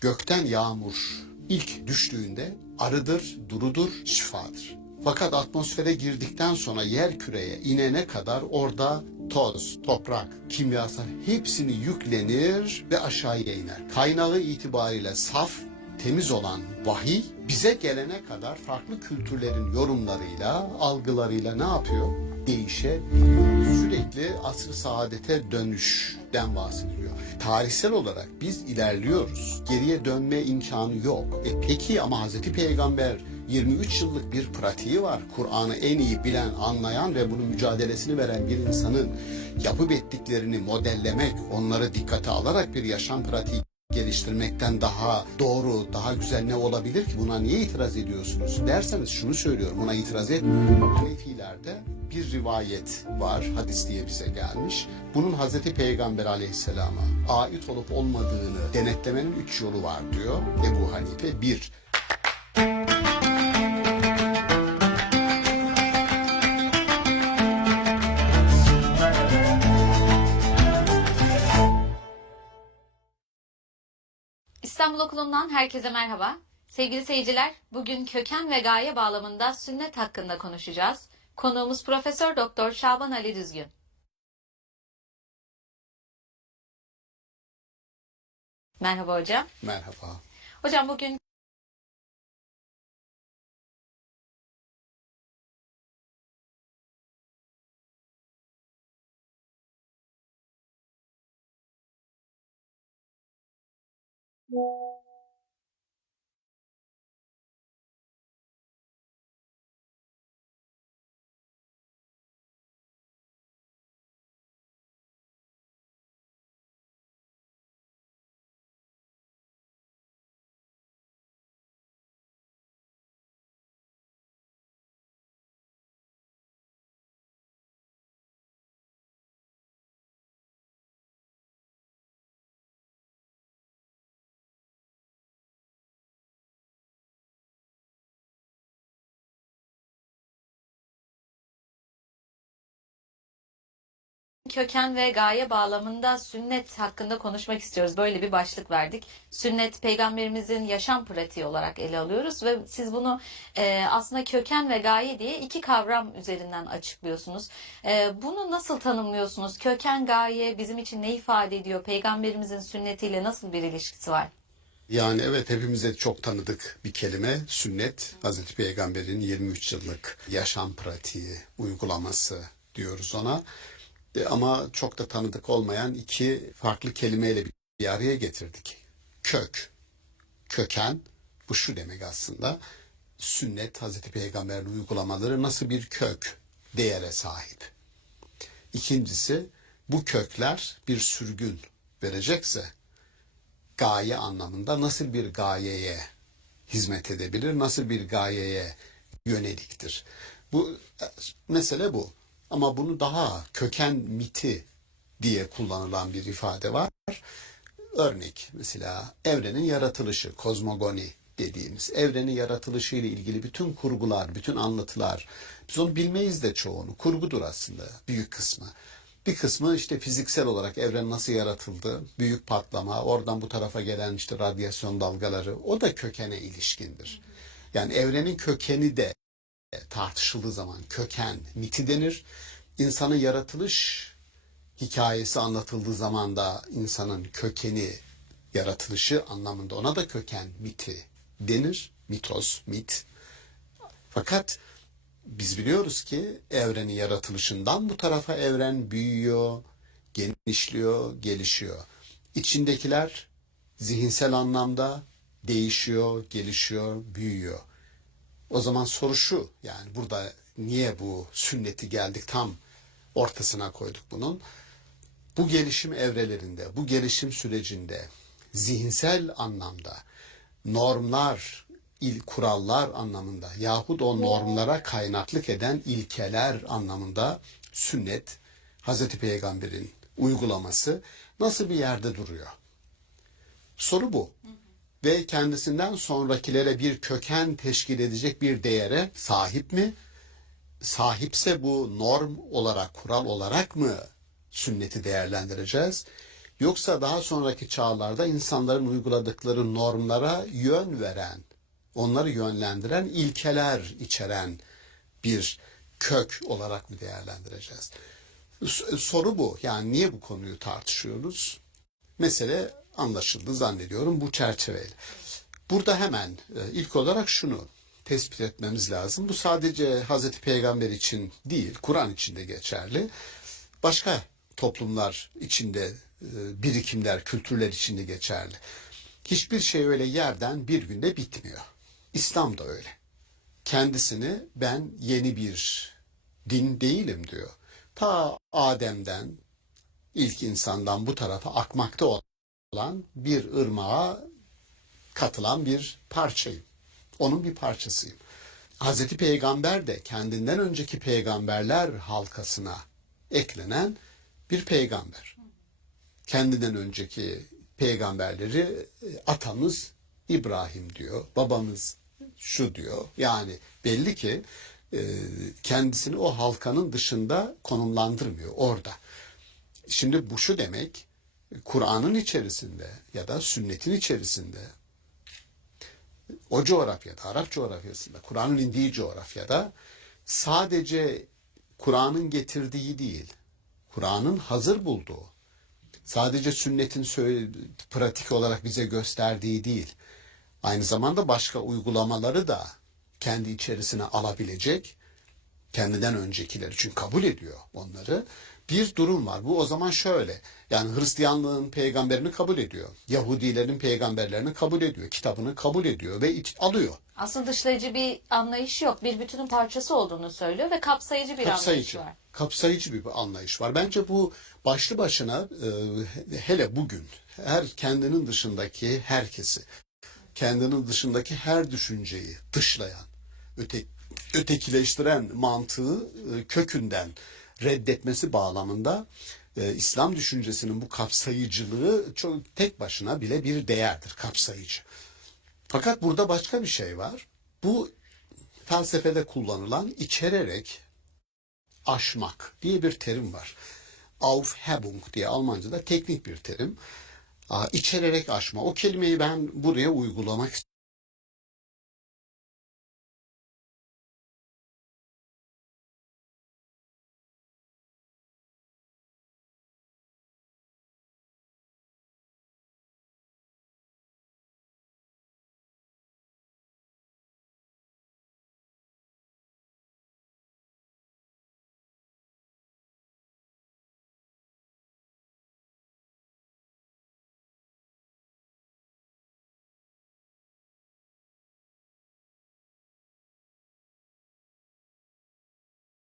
Gökten yağmur ilk düştüğünde arıdır, durudur, şifadır. Fakat atmosfere girdikten sonra yer küreye inene kadar orada toz, toprak, kimyasal hepsini yüklenir ve aşağıya iner. Kaynağı itibariyle saf, temiz olan vahiy bize gelene kadar farklı kültürlerin yorumlarıyla, algılarıyla ne yapıyor? Değişebiliyor. Sürekli asr-ı saadete dönüşten bahsediliyor. Tarihsel olarak biz ilerliyoruz. Geriye dönme imkanı yok. Peki ama Hazreti Peygamber 23 yıllık bir pratiği var. Kur'an'ı en iyi bilen, anlayan ve bunun mücadelesini veren bir insanın yapıp ettiklerini modellemek, onları dikkate alarak bir yaşam pratiği geliştirmekten daha doğru, daha güzel ne olabilir ki? Buna niye itiraz ediyorsunuz derseniz şunu söylüyorum. Buna itiraz etmiyorum. Hanefilerde bir rivayet var. Hadis diye bize gelmiş. Bunun Hazreti Peygamber Aleyhisselam'a ait olup olmadığını denetlemenin 3 yolu var diyor Ebu Hanife. 1. İstanbul Okulu'ndan herkese merhaba. Sevgili seyirciler, bugün köken ve gaye bağlamında sünnet hakkında konuşacağız. Konuğumuz Profesör Doktor Şaban Ali Düzgün. Merhaba hocam. Merhaba. Hocam bugün köken ve gaye bağlamında sünnet hakkında konuşmak istiyoruz. Böyle bir başlık verdik. Sünnet peygamberimizin yaşam pratiği olarak ele alıyoruz ve siz bunu aslında köken ve gaye diye iki kavram üzerinden açıklıyorsunuz. Bunu nasıl tanımlıyorsunuz? Köken, gaye bizim için ne ifade ediyor? Peygamberimizin sünnetiyle nasıl bir ilişkisi var? Yani evet, hepimize çok tanıdık bir kelime sünnet. Hazreti Peygamber'in 23 yıllık yaşam pratiği, uygulaması diyoruz ona. Ama çok da tanıdık olmayan iki farklı kelimeyle bir araya getirdik. Kök, köken, bu şu demek aslında. Sünnet, Hazreti Peygamber'in uygulamaları nasıl bir kök değere sahip. İkincisi, bu kökler bir sürgün verecekse gaye anlamında nasıl bir gayeye hizmet edebilir, nasıl bir gayeye yöneliktir. Bu mesele bu. Ama bunu daha köken miti diye kullanılan bir ifade var. Örnek mesela evrenin yaratılışı, kozmogoni dediğimiz evrenin yaratılışı ile ilgili bütün kurgular, bütün anlatılar. Biz onu bilmeyiz de çoğunu. Kurgudur aslında büyük kısmı. Bir kısmı işte fiziksel olarak evren nasıl yaratıldı, büyük patlama, oradan bu tarafa gelen işte radyasyon dalgaları, o da kökene ilişkindir. Yani evrenin kökeni de tartışıldığı zaman köken miti denir. İnsanın yaratılış hikayesi anlatıldığı zaman da insanın kökeni, yaratılışı anlamında ona da köken miti denir. Mitos, mit. Fakat biz biliyoruz ki evrenin yaratılışından bu tarafa evren büyüyor, genişliyor, gelişiyor. İçindekiler zihinsel anlamda değişiyor, gelişiyor, büyüyor. O zaman soru şu, yani burada niye bu sünneti geldik tam ortasına koyduk bunun. Bu gelişim evrelerinde, bu gelişim sürecinde zihinsel anlamda normlar, kurallar anlamında yahut o normlara kaynaklık eden ilkeler anlamında sünnet, Hazreti Peygamber'in uygulaması nasıl bir yerde duruyor? Soru bu. Ve kendisinden sonrakilere bir köken teşkil edecek bir değere sahip mi? Sahipse bu norm olarak, kural olarak mı sünneti değerlendireceğiz? Yoksa daha sonraki çağlarda insanların uyguladıkları normlara yön veren, onları yönlendiren ilkeler içeren bir kök olarak mı değerlendireceğiz? Soru bu. Yani niye bu konuyu tartışıyoruz? Mesele anlaşıldı zannediyorum bu çerçeveyle. Burada hemen ilk olarak şunu tespit etmemiz lazım. Bu sadece Hazreti Peygamber için değil, Kur'an için de geçerli. Başka toplumlar içinde, birikimler, kültürler içinde geçerli. Hiçbir şey öyle yerden bir günde bitmiyor. İslam da öyle. Kendisini ben yeni bir din değilim diyor. Ta Adem'den, ilk insandan bu tarafa akmakta olan bir ırmağa katılan bir parçayım. Onun bir parçasıyım. Hazreti Peygamber de kendinden önceki peygamberler halkasına eklenen bir peygamber. Kendinden önceki peygamberleri atamız İbrahim diyor, babamız şu diyor. Yani belli ki kendisini o halkanın dışında konumlandırmıyor orada. Şimdi bu şu demek, Kur'an'ın içerisinde ya da sünnetin içerisinde O coğrafyada, Arap coğrafyasında, Kur'an'ın indiği coğrafyada sadece Kur'an'ın getirdiği değil, Kur'an'ın hazır bulduğu, sadece sünnetin pratik olarak bize gösterdiği değil, aynı zamanda başka uygulamaları da kendi içerisine alabilecek, kendinden öncekileri, çünkü kabul ediyor onları. Bir durum var. Bu o zaman şöyle. Yani Hristiyanlığın peygamberini kabul ediyor. Yahudilerin peygamberlerini kabul ediyor. Kitabını kabul ediyor ve alıyor. Aslında dışlayıcı bir anlayış yok. Bir bütünün parçası olduğunu söylüyor ve kapsayıcı bir anlayış var. Kapsayıcı bir anlayış var. Bence bu başlı başına hele bugün her kendinin dışındaki herkesi, kendinin dışındaki her düşünceyi dışlayan, ötekileştiren mantığı kökünden reddetmesi bağlamında İslam düşüncesinin bu kapsayıcılığı çok tek başına bile bir değerdir, kapsayıcı. Fakat burada başka bir şey var. Bu felsefede kullanılan içererek aşmak diye bir terim var. Aufhebung diye Almanca'da teknik bir terim. İçererek aşma. O kelimeyi ben buraya uygulamak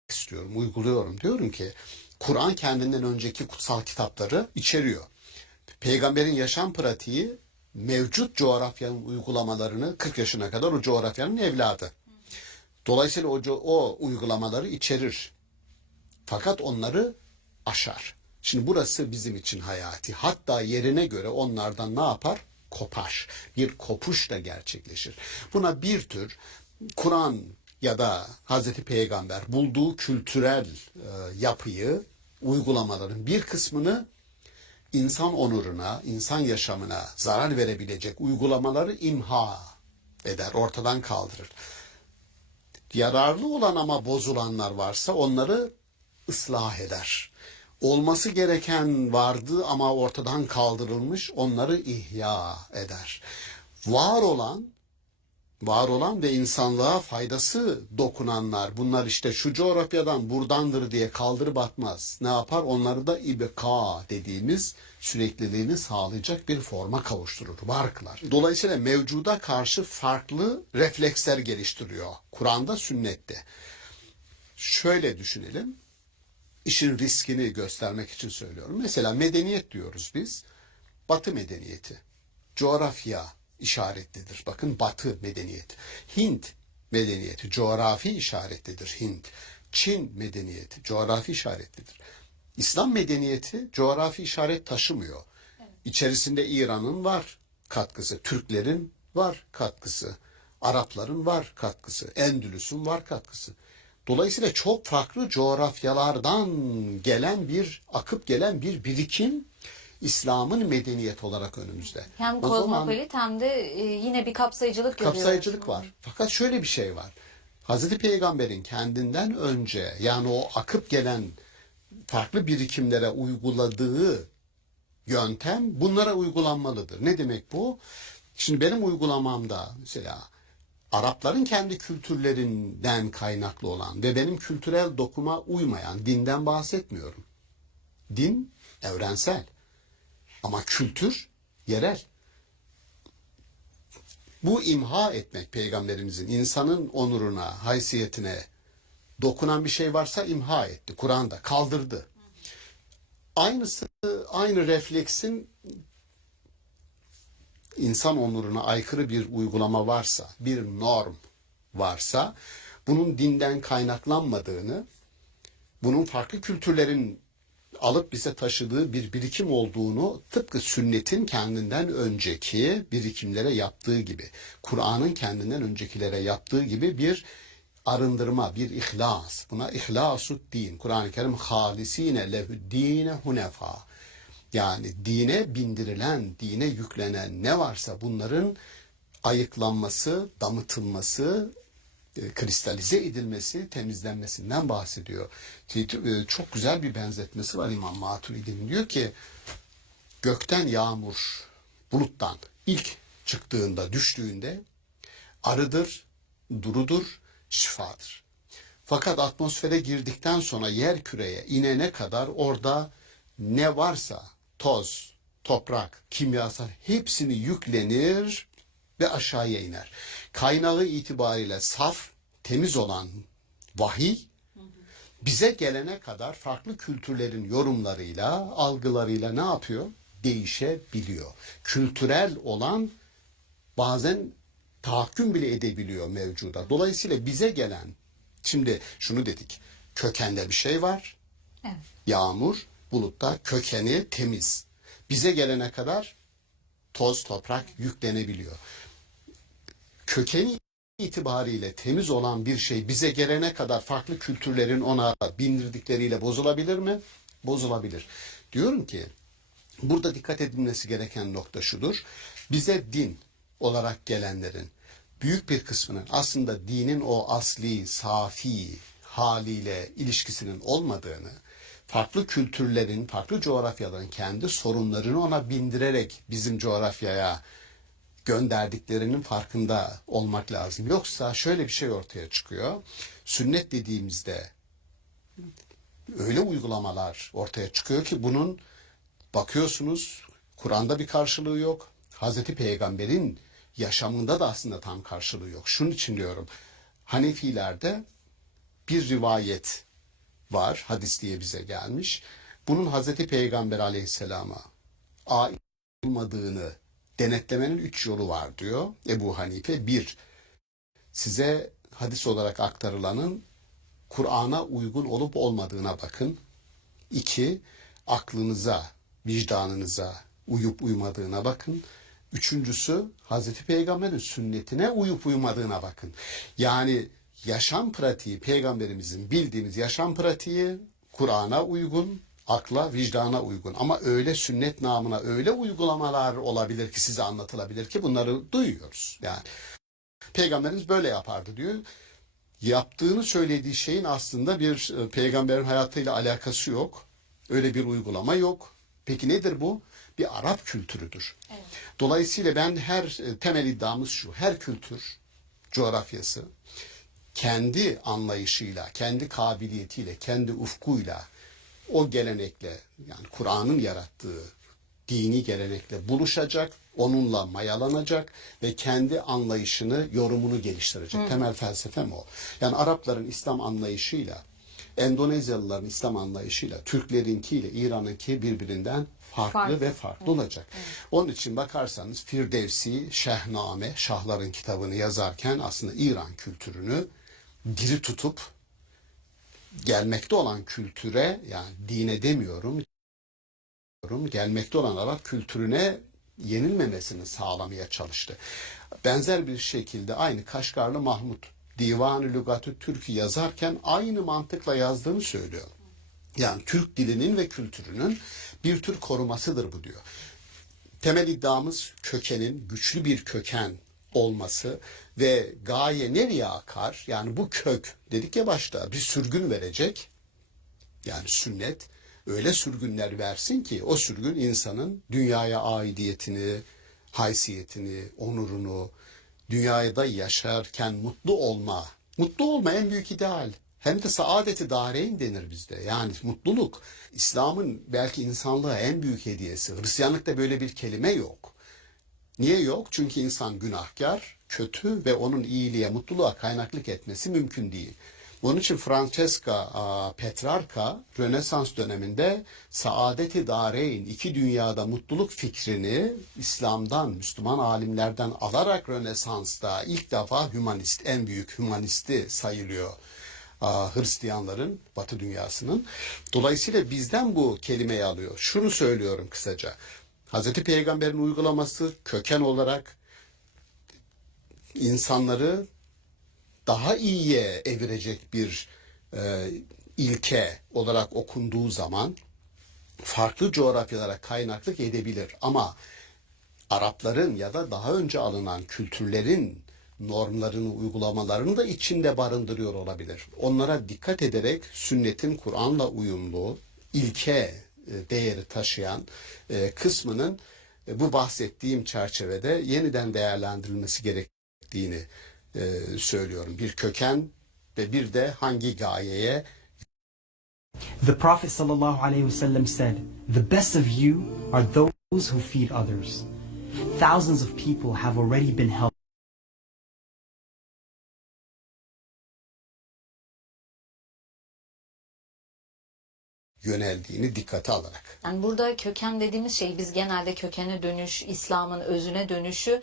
istiyorum, uyguluyorum. Diyorum ki Kur'an kendinden önceki kutsal kitapları içeriyor. Peygamberin yaşam pratiği mevcut coğrafyanın uygulamalarını 40 yaşına kadar o coğrafyanın evladı. Dolayısıyla o uygulamaları içerir. Fakat onları aşar. Şimdi burası bizim için hayati. Hatta yerine göre onlardan ne yapar? Kopar. Bir kopuş da gerçekleşir. Buna bir tür Kur'an ya da Hazreti Peygamber bulduğu kültürel yapıyı, uygulamaların bir kısmını insan onuruna, insan yaşamına zarar verebilecek uygulamaları imha eder, ortadan kaldırır. Yararlı olan ama bozulanlar varsa onları ıslah eder. Olması gereken vardı ama ortadan kaldırılmış, onları ihya eder. Var olan ve insanlığa faydası dokunanlar, bunlar işte şu coğrafyadan buradandır diye kaldırıp atmaz. Ne yapar? Onları da ibka dediğimiz sürekliliğini sağlayacak bir forma kavuşturur, var kılar. Dolayısıyla mevcuda karşı farklı refleksler geliştiriyor. Kur'an'da, sünnette. Şöyle düşünelim. İşin riskini göstermek için söylüyorum. Mesela medeniyet diyoruz biz. Batı medeniyeti. Coğrafya işaretlidir. Bakın Batı medeniyeti. Hint medeniyeti coğrafi işaretlidir. Hint. Çin medeniyeti coğrafi işaretlidir. İslam medeniyeti coğrafi işaret taşımıyor. İçerisinde İran'ın var katkısı, Türklerin var katkısı, Arapların var katkısı, Endülüs'ün var katkısı. Dolayısıyla çok farklı coğrafyalardan akıp gelen bir birikim İslam'ın medeniyet olarak önümüzde. Hem kozmopolit hem de yine bir kapsayıcılık görüyoruz. Kapsayıcılık var. Fakat şöyle bir şey var. Hazreti Peygamber'in kendinden önce, yani o akıp gelen farklı birikimlere uyguladığı yöntem bunlara uygulanmalıdır. Ne demek bu? Şimdi benim uygulamamda mesela Arapların kendi kültürlerinden kaynaklı olan ve benim kültürel dokuma uymayan dinden bahsetmiyorum. Din evrensel ama kültür yerel. Bu imha etmek peygamberimizin insanın onuruna, haysiyetine dokunan bir şey varsa imha etti. Kur'an'da kaldırdı. Aynı refleksin insan onuruna aykırı bir uygulama varsa, bir norm varsa, bunun dinden kaynaklanmadığını, bunun farklı kültürlerin alıp bize taşıdığı bir birikim olduğunu tıpkı sünnetin kendinden önceki birikimlere yaptığı gibi, Kur'an'ın kendinden öncekilere yaptığı gibi bir arındırma, bir ihlas. Buna ihlasut din. Kur'an-ı Kerim halisine lehüddine hunefa. Yani dine bindirilen, dine yüklenen ne varsa bunların ayıklanması, damıtılması, kristalize edilmesi, temizlenmesinden bahsediyor. Çok güzel bir benzetmesi var İmam Maturidi'nin. Diyor ki gökten yağmur buluttan ilk çıktığında, düştüğünde arıdır, durudur, şifadır. Fakat atmosfere girdikten sonra yer küreye inene kadar orada ne varsa toz, toprak, kimyasal hepsini yüklenir ve aşağıya iner. Kaynağı itibariyle saf, temiz olan vahiy bize gelene kadar farklı kültürlerin yorumlarıyla, algılarıyla ne yapıyor? Değişebiliyor. Kültürel olan bazen tahakküm bile edebiliyor mevcuda. Dolayısıyla bize gelen, şimdi şunu dedik, kökende bir şey var. Evet. Yağmur, bulutta kökeni temiz. Bize gelene kadar toz, toprak yüklenebiliyor. Kökeni itibariyle temiz olan bir şey bize gelene kadar farklı kültürlerin ona bindirdikleriyle bozulabilir mi? Bozulabilir. Diyorum ki burada dikkat edilmesi gereken nokta şudur. Bize din olarak gelenlerin büyük bir kısmının aslında dinin o asli, safi haliyle ilişkisinin olmadığını, farklı kültürlerin, farklı coğrafyaların kendi sorunlarını ona bindirerek bizim coğrafyaya gönderdiklerinin farkında olmak lazım. Yoksa şöyle bir şey ortaya çıkıyor. Sünnet dediğimizde öyle uygulamalar ortaya çıkıyor ki bunun bakıyorsunuz Kur'an'da bir karşılığı yok. Hazreti Peygamber'in yaşamında da aslında tam karşılığı yok. Şunun için diyorum. Hanefilerde bir rivayet var. Hadis diye bize gelmiş. Bunun Hazreti Peygamber Aleyhisselam'a ait olmadığını denetlemenin 3 yolu var diyor Ebu Hanife. 1. Size hadis olarak aktarılanın Kur'an'a uygun olup olmadığına bakın. 2. Aklınıza, vicdanınıza uyup uymadığına bakın. 3.'sü Hazreti Peygamber'in sünnetine uyup uymadığına bakın. Yani yaşam pratiği, Peygamberimizin bildiğimiz yaşam pratiği Kur'an'a uygun, akla, vicdana uygun. Ama öyle sünnet namına öyle uygulamalar olabilir ki size anlatılabilir ki bunları duyuyoruz. Yani Peygamberimiz böyle yapardı diyor. Yaptığını söylediği şeyin aslında bir peygamberin hayatıyla alakası yok. Öyle bir uygulama yok. Peki nedir bu? Bir Arap kültürüdür. Evet. Dolayısıyla ben temel iddiamız şu. Her kültür coğrafyası kendi anlayışıyla, kendi kabiliyetiyle, kendi ufkuyla o gelenekle yani Kur'an'ın yarattığı dini gelenekle buluşacak, onunla mayalanacak ve kendi anlayışını, yorumunu geliştirecek. Temel felsefem o. Yani Arapların İslam anlayışıyla, Endonezyalıların İslam anlayışıyla, Türklerinkiyle İran'ınki birbirinden farklı ve farklı olacak. Evet. Onun için bakarsanız Firdevsi, Şehname, Şahların kitabını yazarken aslında İran kültürünü diri tutup gelmekte olan kültüre yani dine demiyorum gelmekte olan Arap kültürüne yenilmemesini sağlamaya çalıştı. Benzer bir şekilde aynı Kaşgarlı Mahmut Divan-ı Lügat-ı Türk'ü yazarken aynı mantıkla yazdığını söylüyor. Yani Türk dilinin ve kültürünün bir tür korumasıdır bu diyor. Temel iddiamız kökenin güçlü bir köken olması ve gaye nereye akar? Yani bu kök dedik ya başta bir sürgün verecek. Yani sünnet öyle sürgünler versin ki o sürgün insanın dünyaya aidiyetini, haysiyetini, onurunu, dünyada yaşarken mutlu olma en büyük ideal. Hem de saadeti dareyn denir bizde. Yani mutluluk. İslam'ın belki insanlığa en büyük hediyesi. Hristiyanlıkta böyle bir kelime yok. Niye yok? Çünkü insan günahkar, kötü ve onun iyiliğe, mutluluğa kaynaklık etmesi mümkün değil. Onun için Francesca Petrarca Rönesans döneminde saadeti dareyn, iki dünyada mutluluk fikrini İslam'dan, Müslüman alimlerden alarak Rönesans'ta ilk defa hümanist, en büyük hümanisti sayılıyor. Hristiyanların, Batı dünyasının. Dolayısıyla bizden bu kelimeyi alıyor. Şunu söylüyorum kısaca. Hazreti Peygamber'in uygulaması köken olarak insanları daha iyiye evirecek bir ilke olarak okunduğu zaman farklı coğrafyalara kaynaklık edebilir. Ama Arapların ya da daha önce alınan kültürlerin normlarını, uygulamalarını da içinde barındırıyor olabilir. Onlara dikkat ederek sünnetin Kur'an'la uyumlu, ilke değeri taşıyan kısmının bu bahsettiğim çerçevede yeniden değerlendirilmesi gerektiğini söylüyorum. Bir köken ve bir de hangi gayeye. The Prophet sallallahu alaihi wasallam said, "The best of you are those who feed others." Thousands of people have already been helped. Yöneldiğini dikkate alarak. Yani burada köken dediğimiz şey, biz genelde kökene dönüş, İslam'ın özüne dönüşü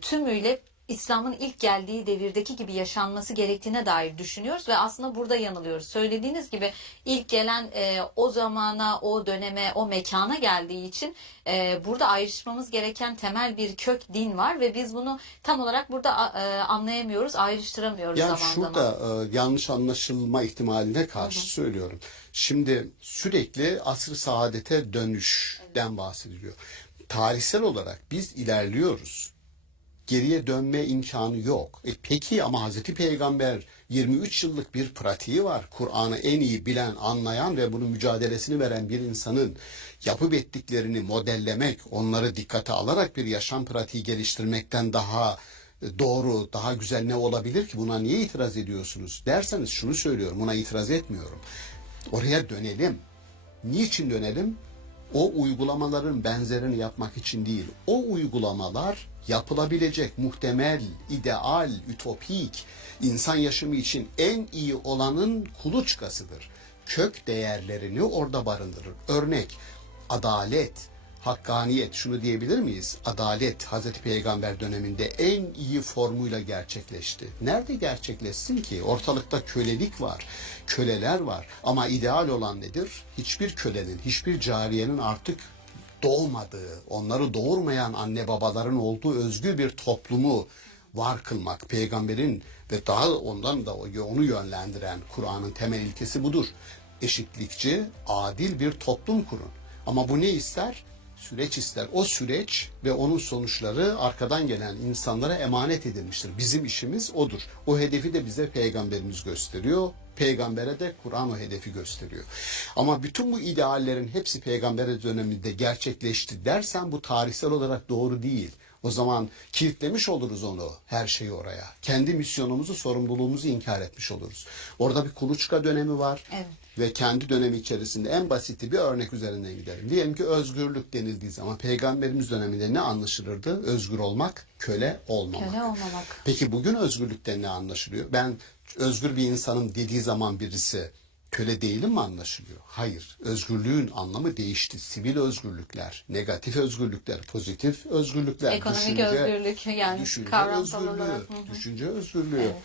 tümüyle İslam'ın ilk geldiği devirdeki gibi yaşanması gerektiğine dair düşünüyoruz ve aslında burada yanılıyoruz. Söylediğiniz gibi ilk gelen o zamana, o döneme, o mekana geldiği için burada ayrışmamız gereken temel bir kök din var ve biz bunu tam olarak burada anlayamıyoruz, ayrıştıramıyoruz Yani zaman şurada zaman. yanlış anlaşılma ihtimaline karşı söylüyorum. Şimdi sürekli asr-ı saadete dönüşten bahsediliyor. Tarihsel olarak biz ilerliyoruz. Geriye dönme imkanı yok. Peki ama Hazreti Peygamber 23 yıllık bir pratiği var. Kur'an'ı en iyi bilen, anlayan ve bunun mücadelesini veren bir insanın yapıp ettiklerini modellemek, onları dikkate alarak bir yaşam pratiği geliştirmekten daha doğru, daha güzel ne olabilir ki? Buna niye itiraz ediyorsunuz derseniz şunu söylüyorum, buna itiraz etmiyorum. Oraya dönelim. Niçin dönelim? O uygulamaların benzerini yapmak için değil. O uygulamalar yapılabilecek, muhtemel, ideal, ütopik, insan yaşamı için en iyi olanın kuluçkasıdır. Kök değerlerini orada barındırır. Örnek, adalet, hakkaniyet, şunu diyebilir miyiz? Adalet Hazreti Peygamber döneminde en iyi formuyla gerçekleşti. Nerede gerçekleşsin ki? Ortalıkta kölelik var, köleler var. Ama ideal olan nedir? Hiçbir kölenin, hiçbir cariyenin artık doğmadığı, onları doğurmayan anne babaların olduğu özgür bir toplumu var kılmak. Peygamberin ve daha ondan da onu yönlendiren Kur'an'ın temel ilkesi budur. Eşitlikçi, adil bir toplum kurun. Ama bu ne ister? Süreç ister. O süreç ve onun sonuçları arkadan gelen insanlara emanet edilmiştir. Bizim işimiz odur. O hedefi de bize Peygamberimiz gösteriyor. Peygambere de Kur'an o hedefi gösteriyor. Ama bütün bu ideallerin hepsi Peygamber döneminde gerçekleşti dersen bu tarihsel olarak doğru değil. O zaman kilitlemiş oluruz onu, her şeyi oraya. Kendi misyonumuzu, sorumluluğumuzu inkar etmiş oluruz. Orada bir kuluçka dönemi var. Evet. Ve kendi dönemi içerisinde en basiti bir örnek üzerinden gidelim. Diyelim ki özgürlük denildiği zaman Peygamberimiz döneminde ne anlaşılırdı? Özgür olmak, köle olmamak. Köle olmamak. Peki bugün özgürlükten ne anlaşılıyor? Ben özgür bir insanım dediği zaman birisi köle değilim mi anlaşılıyor? Hayır. Özgürlüğün anlamı değişti. Sivil özgürlükler, negatif özgürlükler, pozitif özgürlükler, Ekonomik özgürlük, yani düşünce kavramsal özgürlüğü, olarak. Hı hı. düşünce özgürlüğü. Evet.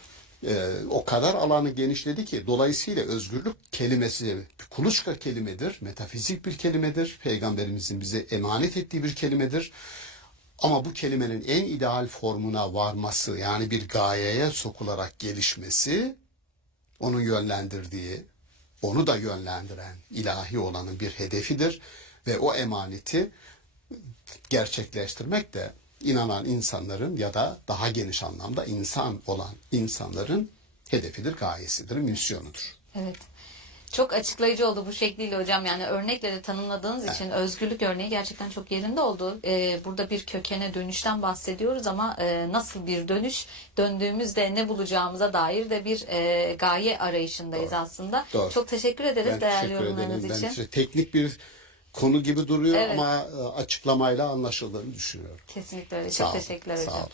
O kadar alanı genişledi ki dolayısıyla özgürlük kelimesi bir kuluçka kelimedir, metafizik bir kelimedir, Peygamberimizin bize emanet ettiği bir kelimedir. Ama bu kelimenin en ideal formuna varması, yani bir gayeye sokularak gelişmesi, onun yönlendirdiği, onu da yönlendiren ilahi olanın bir hedefidir ve o emaneti gerçekleştirmek de inanan insanların ya da daha geniş anlamda insan olan insanların hedefidir, gayesidir, misyonudur. Evet. Çok açıklayıcı oldu bu şekliyle hocam. Yani örnekle de tanımladığınız için özgürlük örneği gerçekten çok yerinde oldu. Burada bir kökene dönüşten bahsediyoruz ama nasıl bir dönüş, döndüğümüzde ne bulacağımıza dair de bir gaye arayışındayız aslında. Doğru. Çok teşekkür ederiz Ben değerli teşekkür yorumlarınız ederim. için. Ben teknik bir konu gibi duruyor Evet. ama açıklamayla anlaşıldığını düşünüyorum. Kesinlikle öyle. Sağ Çok olun, teşekkürler sağ hocam. olun.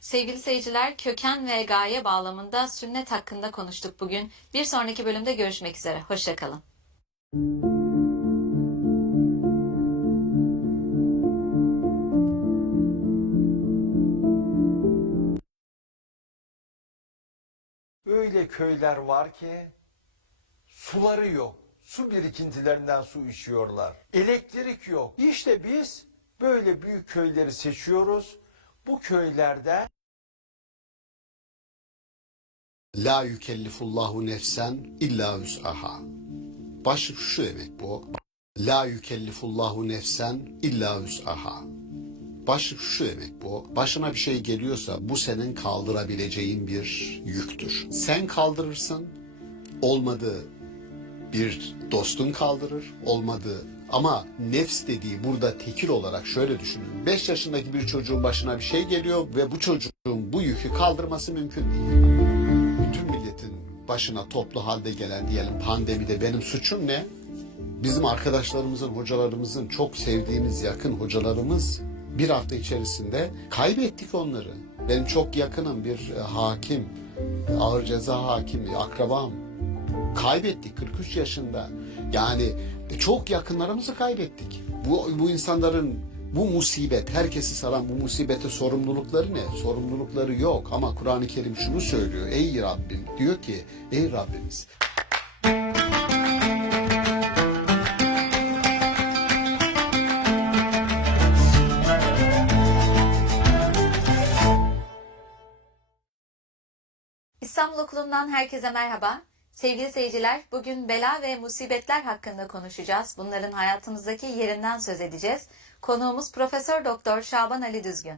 Sevgili seyirciler, köken ve gaye bağlamında sünnet hakkında konuştuk bugün. Bir sonraki bölümde görüşmek üzere. Hoşça kalın. Öyle köyler var ki suları yok. Su birikintilerinden su içiyorlar. Elektrik yok. İşte biz böyle büyük köyleri seçiyoruz. Bu köylerde La yükellifullahu nefsen illa vüs'aha. Başlık şu demek bu. La yükellifullahu nefsen illa vüs'aha. Şu demek bu. Başına bir şey geliyorsa bu senin kaldırabileceğin bir yüktür. Sen kaldırırsın. Olmadı bir dostun kaldırır. Olmadı. Ama nefs dediği burada tekil olarak şöyle düşünün. 5 yaşındaki bir çocuğun başına bir şey geliyor ve bu çocuğun bu yükü kaldırması mümkün değil. Bütün milletin başına toplu halde gelen diyelim pandemide benim suçum ne? Bizim arkadaşlarımızın, hocalarımızın, çok sevdiğimiz yakın hocalarımız bir hafta içerisinde kaybettik onları. Benim çok yakınım bir hakim, ağır ceza hakimi, akrabam. Kaybettik 43 yaşında. Yani çok yakınlarımızı kaybettik. Bu insanların bu musibet, herkesi saran bu musibete sorumlulukları ne? Sorumlulukları yok ama Kur'an-ı Kerim şunu söylüyor. Ey Rabbim, diyor ki ey Rabbimiz. İstanbul Okulu'ndan herkese merhaba. Sevgili seyirciler, bugün bela ve musibetler hakkında konuşacağız. Bunların hayatımızdaki yerinden söz edeceğiz. Konuğumuz Profesör Doktor Şaban Ali Düzgün.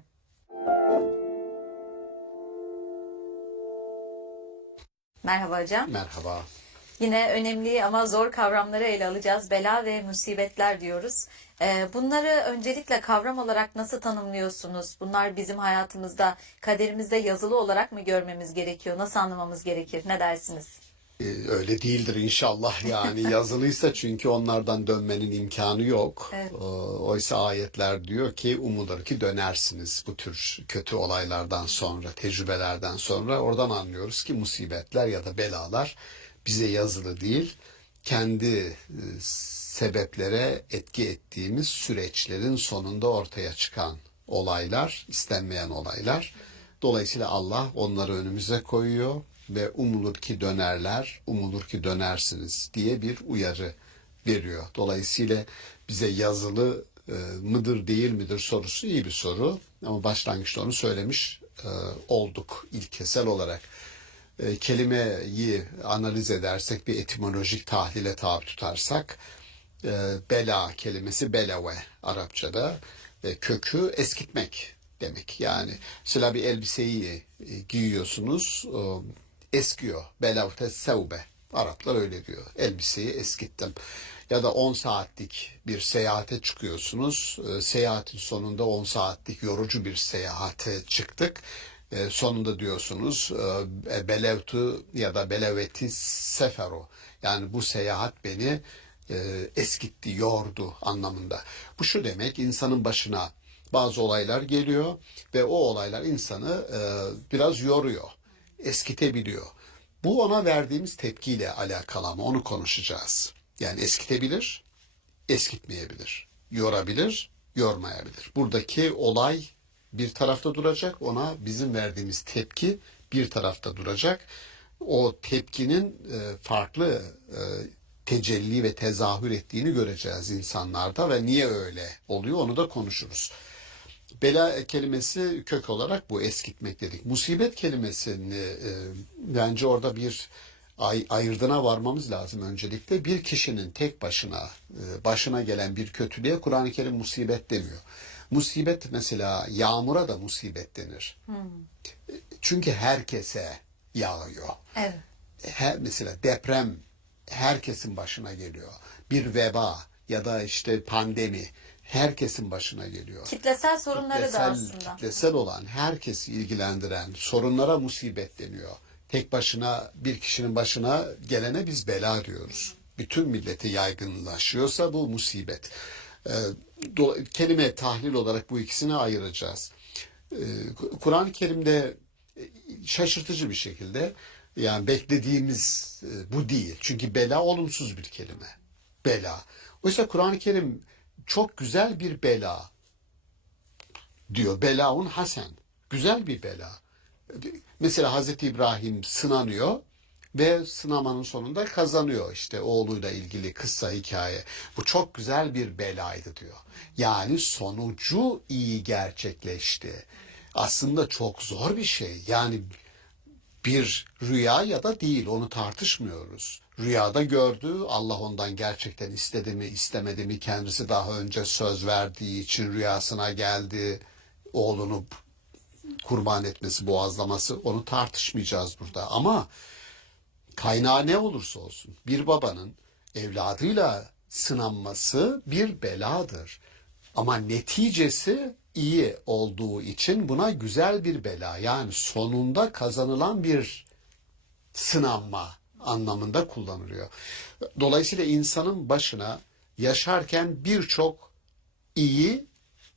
Merhaba hocam. Merhaba. Yine önemli ama zor kavramları ele alacağız. Bela ve musibetler diyoruz. Bunları öncelikle kavram olarak nasıl tanımlıyorsunuz? Bunlar bizim hayatımızda, kaderimizde yazılı olarak mı görmemiz gerekiyor? Nasıl anlamamız gerekir? Ne dersiniz? Öyle değildir inşallah yani yazılıysa çünkü onlardan dönmenin imkanı yok. Evet. Oysa ayetler diyor ki umulur ki dönersiniz bu tür kötü olaylardan sonra, tecrübelerden sonra. Oradan anlıyoruz ki musibetler ya da belalar bize yazılı değil, kendi sebeplere etki ettiğimiz süreçlerin sonunda ortaya çıkan olaylar, istenmeyen olaylar. Dolayısıyla Allah onları önümüze koyuyor ve umulur ki dönerler, umulur ki dönersiniz diye bir uyarı veriyor. Dolayısıyla bize yazılı mıdır değil midir sorusu iyi bir soru. Ama başlangıçta onu söylemiş olduk ilkesel olarak. Kelimeyi analiz edersek, bir etimolojik tahlile tabi tutarsak, bela kelimesi belave Arapçada kökü eskitmek demek. Yani mesela bir elbiseyi giyiyorsunuz, eskiyor. Belavte sevbe. Araplar öyle diyor. Elbiseyi eskittim. Ya da 10 saatlik bir seyahate çıkıyorsunuz. Seyahatin sonunda 10 saatlik yorucu bir seyahate çıktık. Sonunda diyorsunuz belevtu ya da beleveti sefero. Yani bu seyahat beni eskitti, yordu anlamında. Bu şu demek, insanın başına bazı olaylar geliyor ve o olaylar insanı biraz yoruyor, eskitebiliyor. Bu ona verdiğimiz tepkiyle alakalı ama onu konuşacağız. Yani eskitebilir, eskitmeyebilir, yorabilir, yormayabilir. Buradaki olay bir tarafta duracak, ona bizim verdiğimiz tepki bir tarafta duracak. O tepkinin farklı tecelli ve tezahür ettiğini göreceğiz insanlarda ve niye öyle oluyor onu da konuşuruz. Bela kelimesi kök olarak bu eskitmek dedik. Musibet kelimesini bence orada bir ayırdına varmamız lazım öncelikle. Bir kişinin tek başına gelen bir kötülüğe Kur'an-ı Kerim musibet demiyor. Musibet mesela yağmura da musibet denir. Çünkü herkese yağıyor. Evet. Mesela deprem herkesin başına geliyor. Bir veba ya da işte pandemi herkesin başına geliyor. Kitlesel sorunları da aslında. Kitlesel olan, herkesi ilgilendiren sorunlara musibet deniyor. Tek başına bir kişinin başına gelene biz bela diyoruz. Bütün millete yaygınlaşıyorsa bu musibet. Kelime tahlil olarak bu ikisini ayıracağız. Kur'an-ı Kerim'de şaşırtıcı bir şekilde yani beklediğimiz bu değil. Çünkü bela olumsuz bir kelime. Bela. Oysa Kur'an-ı Kerim çok güzel bir bela diyor. Belaun hasen. Güzel bir bela. Mesela Hazreti İbrahim sınanıyor ve sınamanın sonunda kazanıyor işte oğluyla ilgili kıssa hikaye. Bu çok güzel bir belaydı diyor. Yani sonucu iyi gerçekleşti. Aslında çok zor bir şey. Yani bir rüya ya da değil onu tartışmıyoruz. Rüyada gördü, Allah ondan gerçekten istedi mi istemedi mi, kendisi daha önce söz verdiği için rüyasına geldi. oğlunu kurban etmesi, boğazlaması, onu tartışmayacağız burada. Ama kaynağı ne olursa olsun bir babanın evladıyla sınanması bir beladır. Ama neticesi iyi olduğu için buna güzel bir bela, yani sonunda kazanılan bir sınanma anlamında kullanılıyor. Dolayısıyla insanın başına yaşarken birçok iyi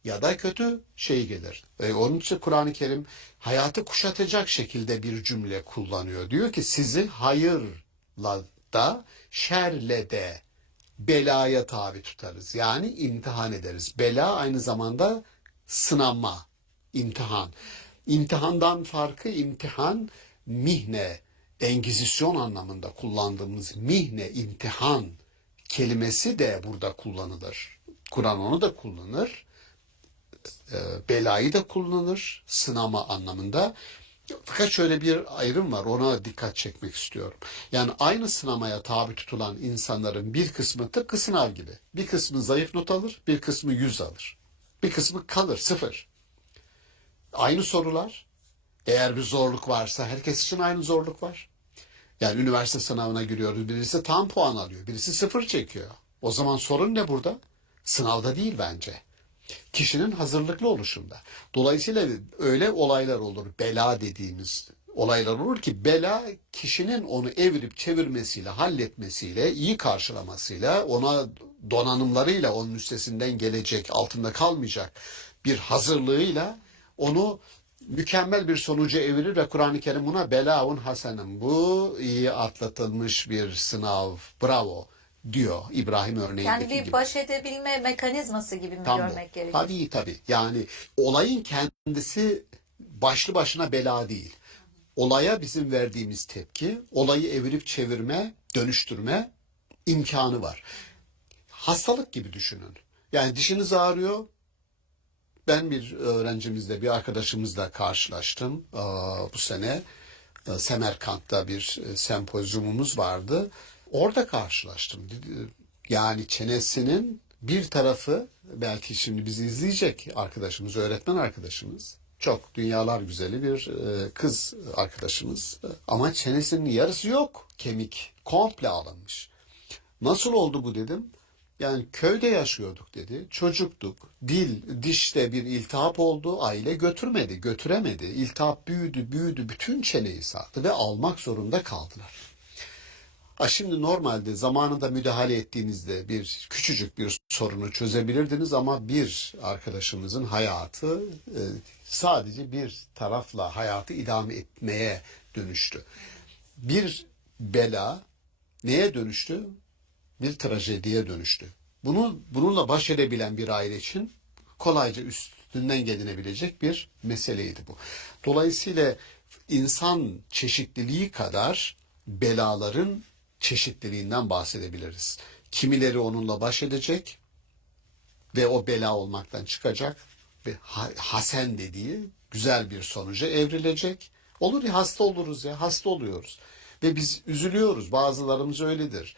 ya da kötü şey gelir. Onun için Kur'an-ı Kerim hayatı kuşatacak şekilde bir cümle kullanıyor. Diyor ki sizi hayırla da şerle de belaya tabi tutarız. Yani imtihan ederiz. Bela aynı zamanda sınanma, imtihan. İmtihandan farkı imtihan, mihne, engizisyon anlamında kullandığımız mihne, imtihan kelimesi de burada kullanılır. Kur'an onu da kullanır. Belayı da kullanır sınama anlamında. Fakat şöyle bir ayrım var, ona dikkat çekmek istiyorum. Yani aynı sınamaya tabi tutulan insanların bir kısmı tıpkı sınav gibi. Bir kısmı zayıf not alır, bir kısmı 100 alır. Bir kısmı kalır, 0. Aynı sorular, eğer bir zorluk varsa herkes için aynı zorluk var. Yani üniversite sınavına giriyoruz, birisi tam puan alıyor, birisi 0 çekiyor. O zaman sorun ne burada? Sınavda değil bence. Kişinin hazırlıklı oluşunda. Dolayısıyla öyle olaylar olur, bela dediğimiz olaylar olur ki bela kişinin onu evirip çevirmesiyle, halletmesiyle, iyi karşılamasıyla, ona donanımlarıyla onun üstesinden gelecek, altında kalmayacak bir hazırlığıyla onu mükemmel bir sonuca evirir ve Kur'an-ı Kerim buna belaun hasenem, bu iyi atlatılmış bir sınav, bravo diyor İbrahim örneğindeki Yani bir gibi. baş edebilme mekanizması gibi mi Tam bu. görmek gerekiyor? Tabii. Yani olayın kendisi başlı başına bela değil. Olaya bizim verdiğimiz tepki, olayı evirip çevirme, dönüştürme imkanı var. Hastalık gibi düşünün. Yani dişiniz ağrıyor. Ben bir öğrencimizle, bir arkadaşımızla karşılaştım bu sene. Semerkant'ta bir sempozyumumuz vardı. Orada karşılaştım. Yani çenesinin bir tarafı, belki şimdi bizi izleyecek arkadaşımız, öğretmen arkadaşımız. Çok dünyalar güzeli bir kız arkadaşımız. Ama çenesinin yarısı yok. Kemik komple alınmış. Nasıl oldu bu dedim. Yani köyde yaşıyorduk dedi. Çocuktuk. Dişte bir iltihap oldu. Aile götüremedi. İltihap büyüdü. Bütün çeneyi sardı ve almak zorunda kaldılar. Şimdi normalde zamanında müdahale ettiğinizde küçücük bir sorunu çözebilirdiniz ama bir arkadaşımızın hayatı sadece bir tarafla hayatı idame etmeye dönüştü. Bir bela neye dönüştü? Bir trajediye dönüştü. Bununla baş edebilen bir aile için kolayca üstünden gelinebilecek bir meseleydi bu. Dolayısıyla insan çeşitliliği kadar belaların çeşitliliğinden bahsedebiliriz. Kimileri onunla baş edecek ve o bela olmaktan çıkacak ve hasen dediği güzel bir sonuca evrilecek. Olur ya, hasta oluruz ya, hasta oluyoruz. Ve biz üzülüyoruz, bazılarımız öyledir.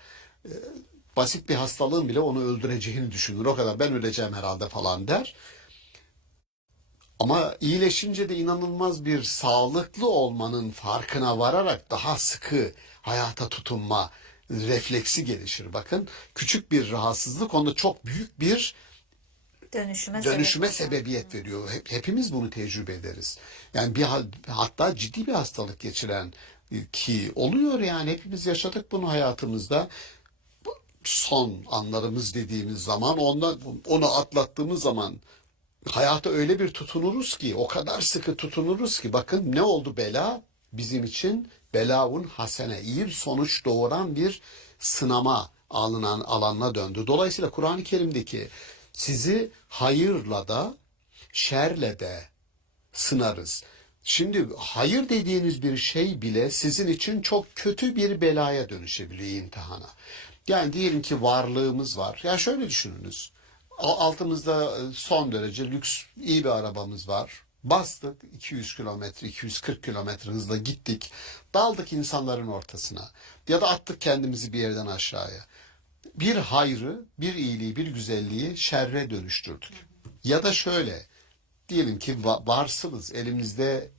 Basit bir hastalığın bile onu öldüreceğini düşünür. O kadar ben öleceğim herhalde falan der. Ama iyileşince de inanılmaz bir sağlıklı olmanın farkına vararak daha sıkı hayata tutunma refleksi gelişir. Bakın, küçük bir rahatsızlık onda çok büyük bir dönüşüme sebebiyet veriyor. Hepimiz bunu tecrübe ederiz. Yani hatta ciddi bir hastalık geçiren ki oluyor, yani hepimiz yaşadık bunu hayatımızda. Son anlarımız dediğimiz zaman, onu atlattığımız zaman hayata öyle bir tutunuruz ki, o kadar sıkı tutunuruz ki, bakın ne oldu bela? Bizim için belaun hasene, iyi bir sonuç doğuran bir sınama alanına döndü. Dolayısıyla Kur'an-ı Kerim'deki sizi hayırla da şerle de sınarız. Şimdi hayır dediğiniz bir şey bile sizin için çok kötü bir belaya dönüşebiliyor, imtihana. Yani diyelim ki varlığımız var. Ya şöyle düşününüz. Altımızda son derece lüks iyi bir arabamız var. Bastık 200 kilometre, 240 kilometre hızla gittik. Daldık insanların ortasına. Ya da attık kendimizi bir yerden aşağıya. Bir hayrı, bir iyiliği, bir güzelliği şerre dönüştürdük. Ya da şöyle, diyelim ki varsınız, elimizde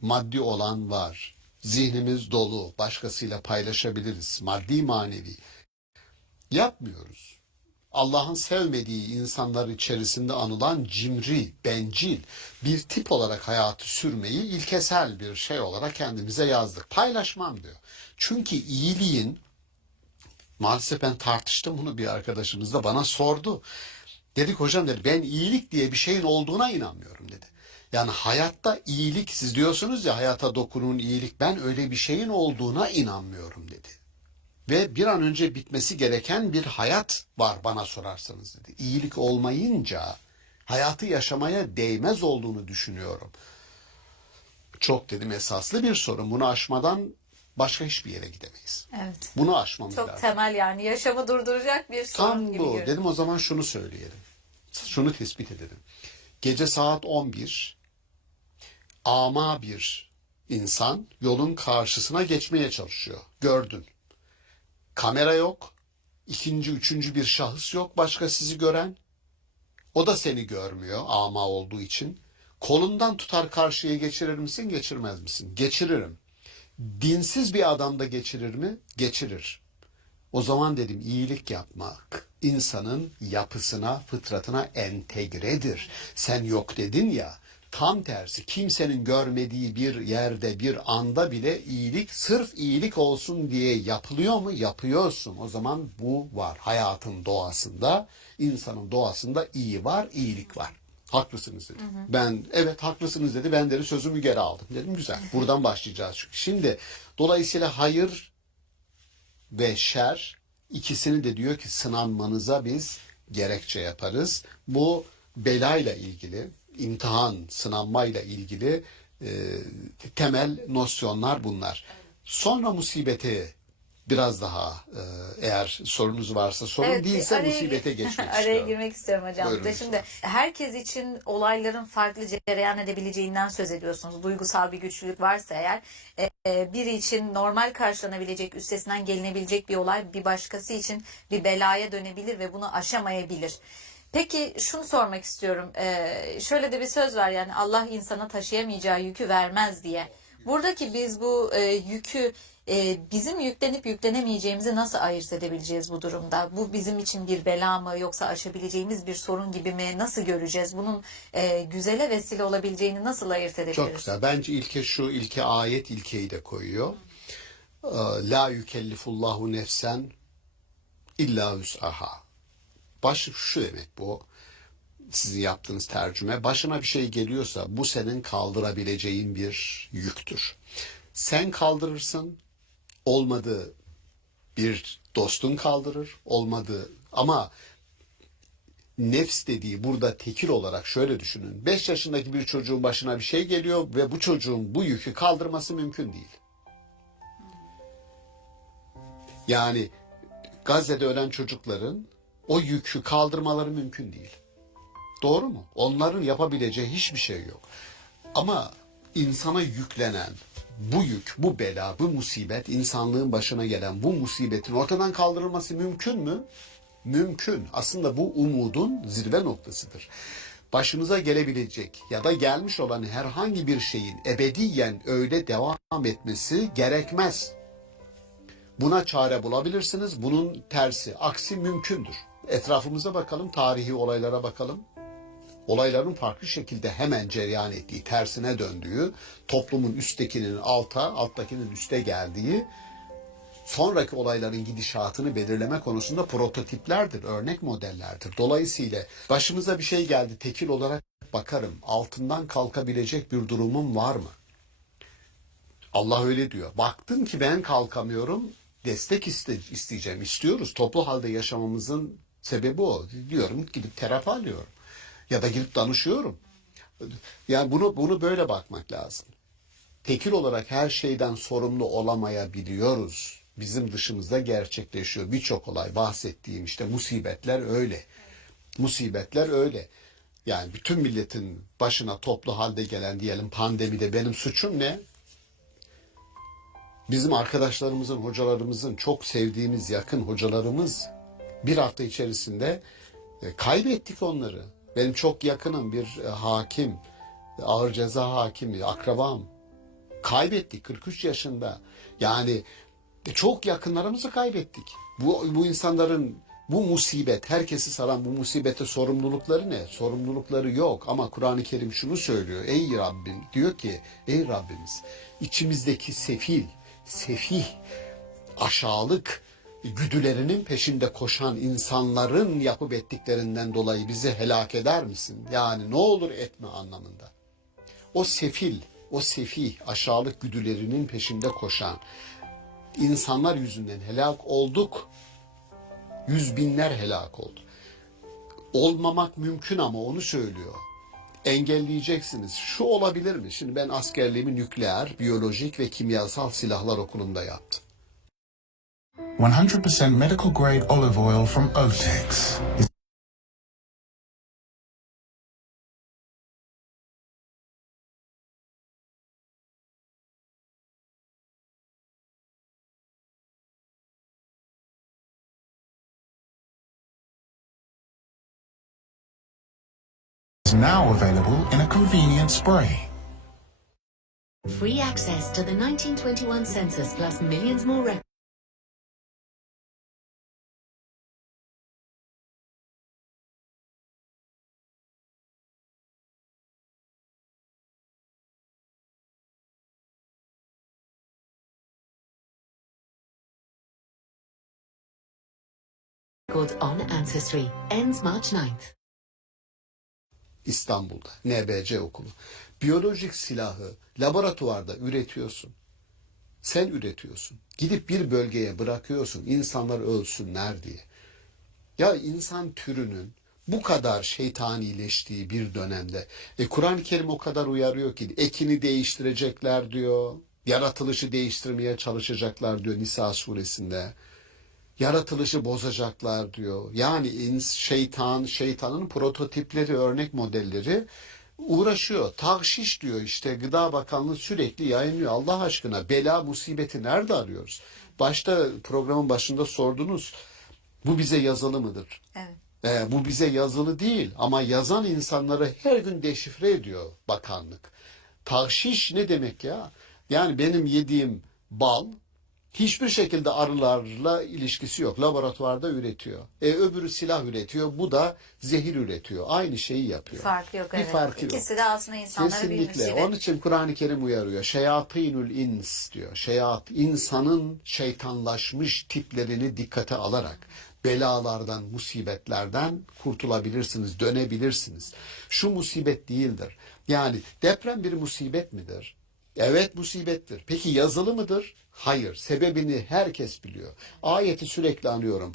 maddi olan var, zihnimiz dolu, başkasıyla paylaşabiliriz, maddi manevi. Yapmıyoruz. Allah'ın sevmediği insanlar içerisinde anılan cimri, bencil bir tip olarak hayatı sürmeyi ilkesel bir şey olarak kendimize yazdık. Paylaşmam diyor. Çünkü iyiliğin, maalesef ben tartıştım bunu bir arkadaşımızla, bana sordu. Dedik hocam dedi, ben iyilik diye bir şeyin olduğuna inanmıyorum dedi. Yani hayatta iyilik, siz diyorsunuz ya hayata dokunun iyilik, ben öyle bir şeyin olduğuna inanmıyorum dedi. Ve bir an önce bitmesi gereken bir hayat var bana sorarsanız dedi. İyilik olmayınca hayatı yaşamaya değmez olduğunu düşünüyorum. Çok dedim esaslı bir sorun. Bunu aşmadan başka hiçbir yere gidemeyiz. Evet. Bunu aşmamız Çok lazım. temel, yani yaşamı durduracak bir sorun Tam gibi bu. görünüyor. Dedim o zaman şunu söyleyelim. Şunu tespit edelim. Gece saat 11 ama bir insan yolun karşısına geçmeye çalışıyor. Gördün. Kamera yok. İkinci, üçüncü bir şahıs yok başka sizi gören. O da seni görmüyor ama olduğu için. Kolundan tutar karşıya geçirir misin, geçirmez misin? Geçiririm. Dinsiz bir adam da geçirir mi? Geçirir. O zaman dedim iyilik yapmak insanın yapısına, fıtratına entegredir. Sen yok dedin ya, tam tersi kimsenin görmediği bir yerde, bir anda bile iyilik sırf iyilik olsun diye yapılıyor mu? Yapıyorsun. O zaman bu var. Hayatın doğasında, insanın doğasında iyi var, iyilik var. Haklısınız dedi. Ben evet haklısınız dedi. Ben de sözümü geri aldım. Dedim güzel. Buradan başlayacağız çünkü. Şimdi dolayısıyla hayır ve şer, ikisini de diyor ki sınanmanıza biz gerekçe yaparız. Bu belayla ilgili, imtihan, sınanmayla ilgili temel nosyonlar bunlar. Sonra musibete biraz daha eğer sorunuz varsa sorun, Evet, değilse araya musibete geçmek araya istiyorum. girmek istiyorum hocam. Buyurun Da şimdi herkes için olayların farklı cereyan edebileceğinden söz ediyorsunuz. Duygusal bir güçlülük varsa eğer, biri için normal karşılanabilecek, üstesinden gelinebilecek bir olay bir başkası için bir belaya dönebilir ve bunu aşamayabilir. Peki şunu sormak istiyorum. Şöyle de bir söz var, yani Allah insana taşıyamayacağı yükü vermez diye. Buradaki biz bu yükü bizim yüklenip yüklenemeyeceğimizi nasıl ayırt edebileceğiz bu durumda? Bu bizim için bir bela mı, yoksa aşabileceğimiz bir sorun gibi mi? Nasıl göreceğiz? Bunun güzele vesile olabileceğini nasıl ayırt edebiliriz? Çok güzel. Bence ilke ayet ilkeyi de koyuyor. La yükellifullahu nefsen illa vüs'aha. Şu demek bu. Sizin yaptığınız tercüme. Başına bir şey geliyorsa bu senin kaldırabileceğin bir yüktür. Sen kaldırırsın. Olmadı bir dostun kaldırır. Olmadı ama nefs dediği burada tekil olarak şöyle düşünün. 5 yaşındaki bir çocuğun başına bir şey geliyor ve bu çocuğun bu yükü kaldırması mümkün değil. Yani Gazze'de ölen çocukların o yükü kaldırmaları mümkün değil. Doğru mu? Onların yapabileceği hiçbir şey yok. Ama insana yüklenen bu yük, bu bela, bu musibet, insanlığın başına gelen bu musibetin ortadan kaldırılması mümkün mü? Mümkün. Aslında bu umudun zirve noktasıdır. Başınıza gelebilecek ya da gelmiş olan herhangi bir şeyin ebediyen öyle devam etmesi gerekmez. Buna çare bulabilirsiniz. Bunun tersi, aksi mümkündür. Etrafımıza bakalım, tarihi olaylara bakalım. Olayların farklı şekilde hemen cereyan ettiği, tersine döndüğü, toplumun üsttekinin alta, alttakinin üste geldiği, sonraki olayların gidişatını belirleme konusunda prototiplerdir, örnek modellerdir. Dolayısıyla başımıza bir şey geldi, tekil olarak bakarım, altından kalkabilecek bir durumum var mı? Allah öyle diyor. Baktım ki ben kalkamıyorum, destek isteyeceğim, istiyoruz. Toplu halde yaşamamızın sebebi o. Diyorum gidip terapi alıyorum. Ya da gidip danışıyorum. Yani bunu böyle bakmak lazım. Tekil olarak her şeyden sorumlu olamayabiliyoruz. Bizim dışımızda gerçekleşiyor birçok olay. Bahsettiğim işte musibetler öyle. Musibetler öyle. Yani bütün milletin başına toplu halde gelen diyelim pandemide benim suçum ne? Bizim arkadaşlarımızın, hocalarımızın, çok sevdiğimiz yakın hocalarımız bir hafta içerisinde kaybettik onları. Benim çok yakınım bir hakim, ağır ceza hakimi, akrabam. Kaybettik 43 yaşında. Yani çok yakınlarımızı kaybettik. Bu insanların bu musibet, herkesi saran bu musibete sorumlulukları ne? Sorumlulukları yok ama Kur'an-ı Kerim şunu söylüyor. Ey Rabbim, diyor ki ey Rabbimiz, içimizdeki sefih, aşağılık güdülerinin peşinde koşan insanların yapıp ettiklerinden dolayı bizi helak eder misin? Yani ne olur etme anlamında. O sefih, aşağılık güdülerinin peşinde koşan insanlar yüzünden helak olduk. Yüz binler helak oldu. Olmamak mümkün ama onu söylüyor. Engelleyeceksiniz. Şu olabilir mi? Şimdi ben askerliğimi nükleer, biyolojik ve kimyasal silahlar okulunda yaptım. 100% medical grade olive oil from Otex is now available in a convenient spray. Free access to the 1921 census plus millions more records on Ancestry. Ends March 9th. İstanbul'da, NBC okulu. Biyolojik silahı laboratuvarda üretiyorsun. Sen üretiyorsun. Gidip bir bölgeye bırakıyorsun insanlar ölsünler diye. Ya insan türünün bu kadar şeytanileştiği bir dönemde Kur'an-ı Kerim o kadar uyarıyor ki ekini değiştirecekler diyor. Yaratılışı değiştirmeye çalışacaklar diyor Nisa suresinde. Yaratılışı bozacaklar diyor. Yani şeytanın prototipleri, örnek modelleri uğraşıyor. Tahşiş diyor işte Gıda Bakanlığı sürekli yayınlıyor. Allah aşkına bela musibeti nerede arıyoruz? Başta programın başında sordunuz. Bu bize yazılı mıdır? Evet. Bu bize yazılı değil ama yazan insanları her gün deşifre ediyor bakanlık. Tahşiş ne demek ya? Yani benim yediğim bal hiçbir şekilde arılarla ilişkisi yok. Laboratuvarda üretiyor. Öbürü silah üretiyor. Bu da zehir üretiyor. Aynı şeyi yapıyor. Farkı yok. Bir Evet. farkı yok. İkisi de aslında insanlara bir Kesinlikle. musibet. Onun için Kur'an-ı Kerim uyarıyor. Şeyatinül ins diyor. İnsanın şeytanlaşmış tiplerini dikkate alarak belalardan, musibetlerden kurtulabilirsiniz, dönebilirsiniz. Şu musibet değildir. Yani deprem bir musibet midir? Evet musibettir. Peki yazılı mıdır? Hayır. Sebebini herkes biliyor. Ayeti sürekli anıyorum.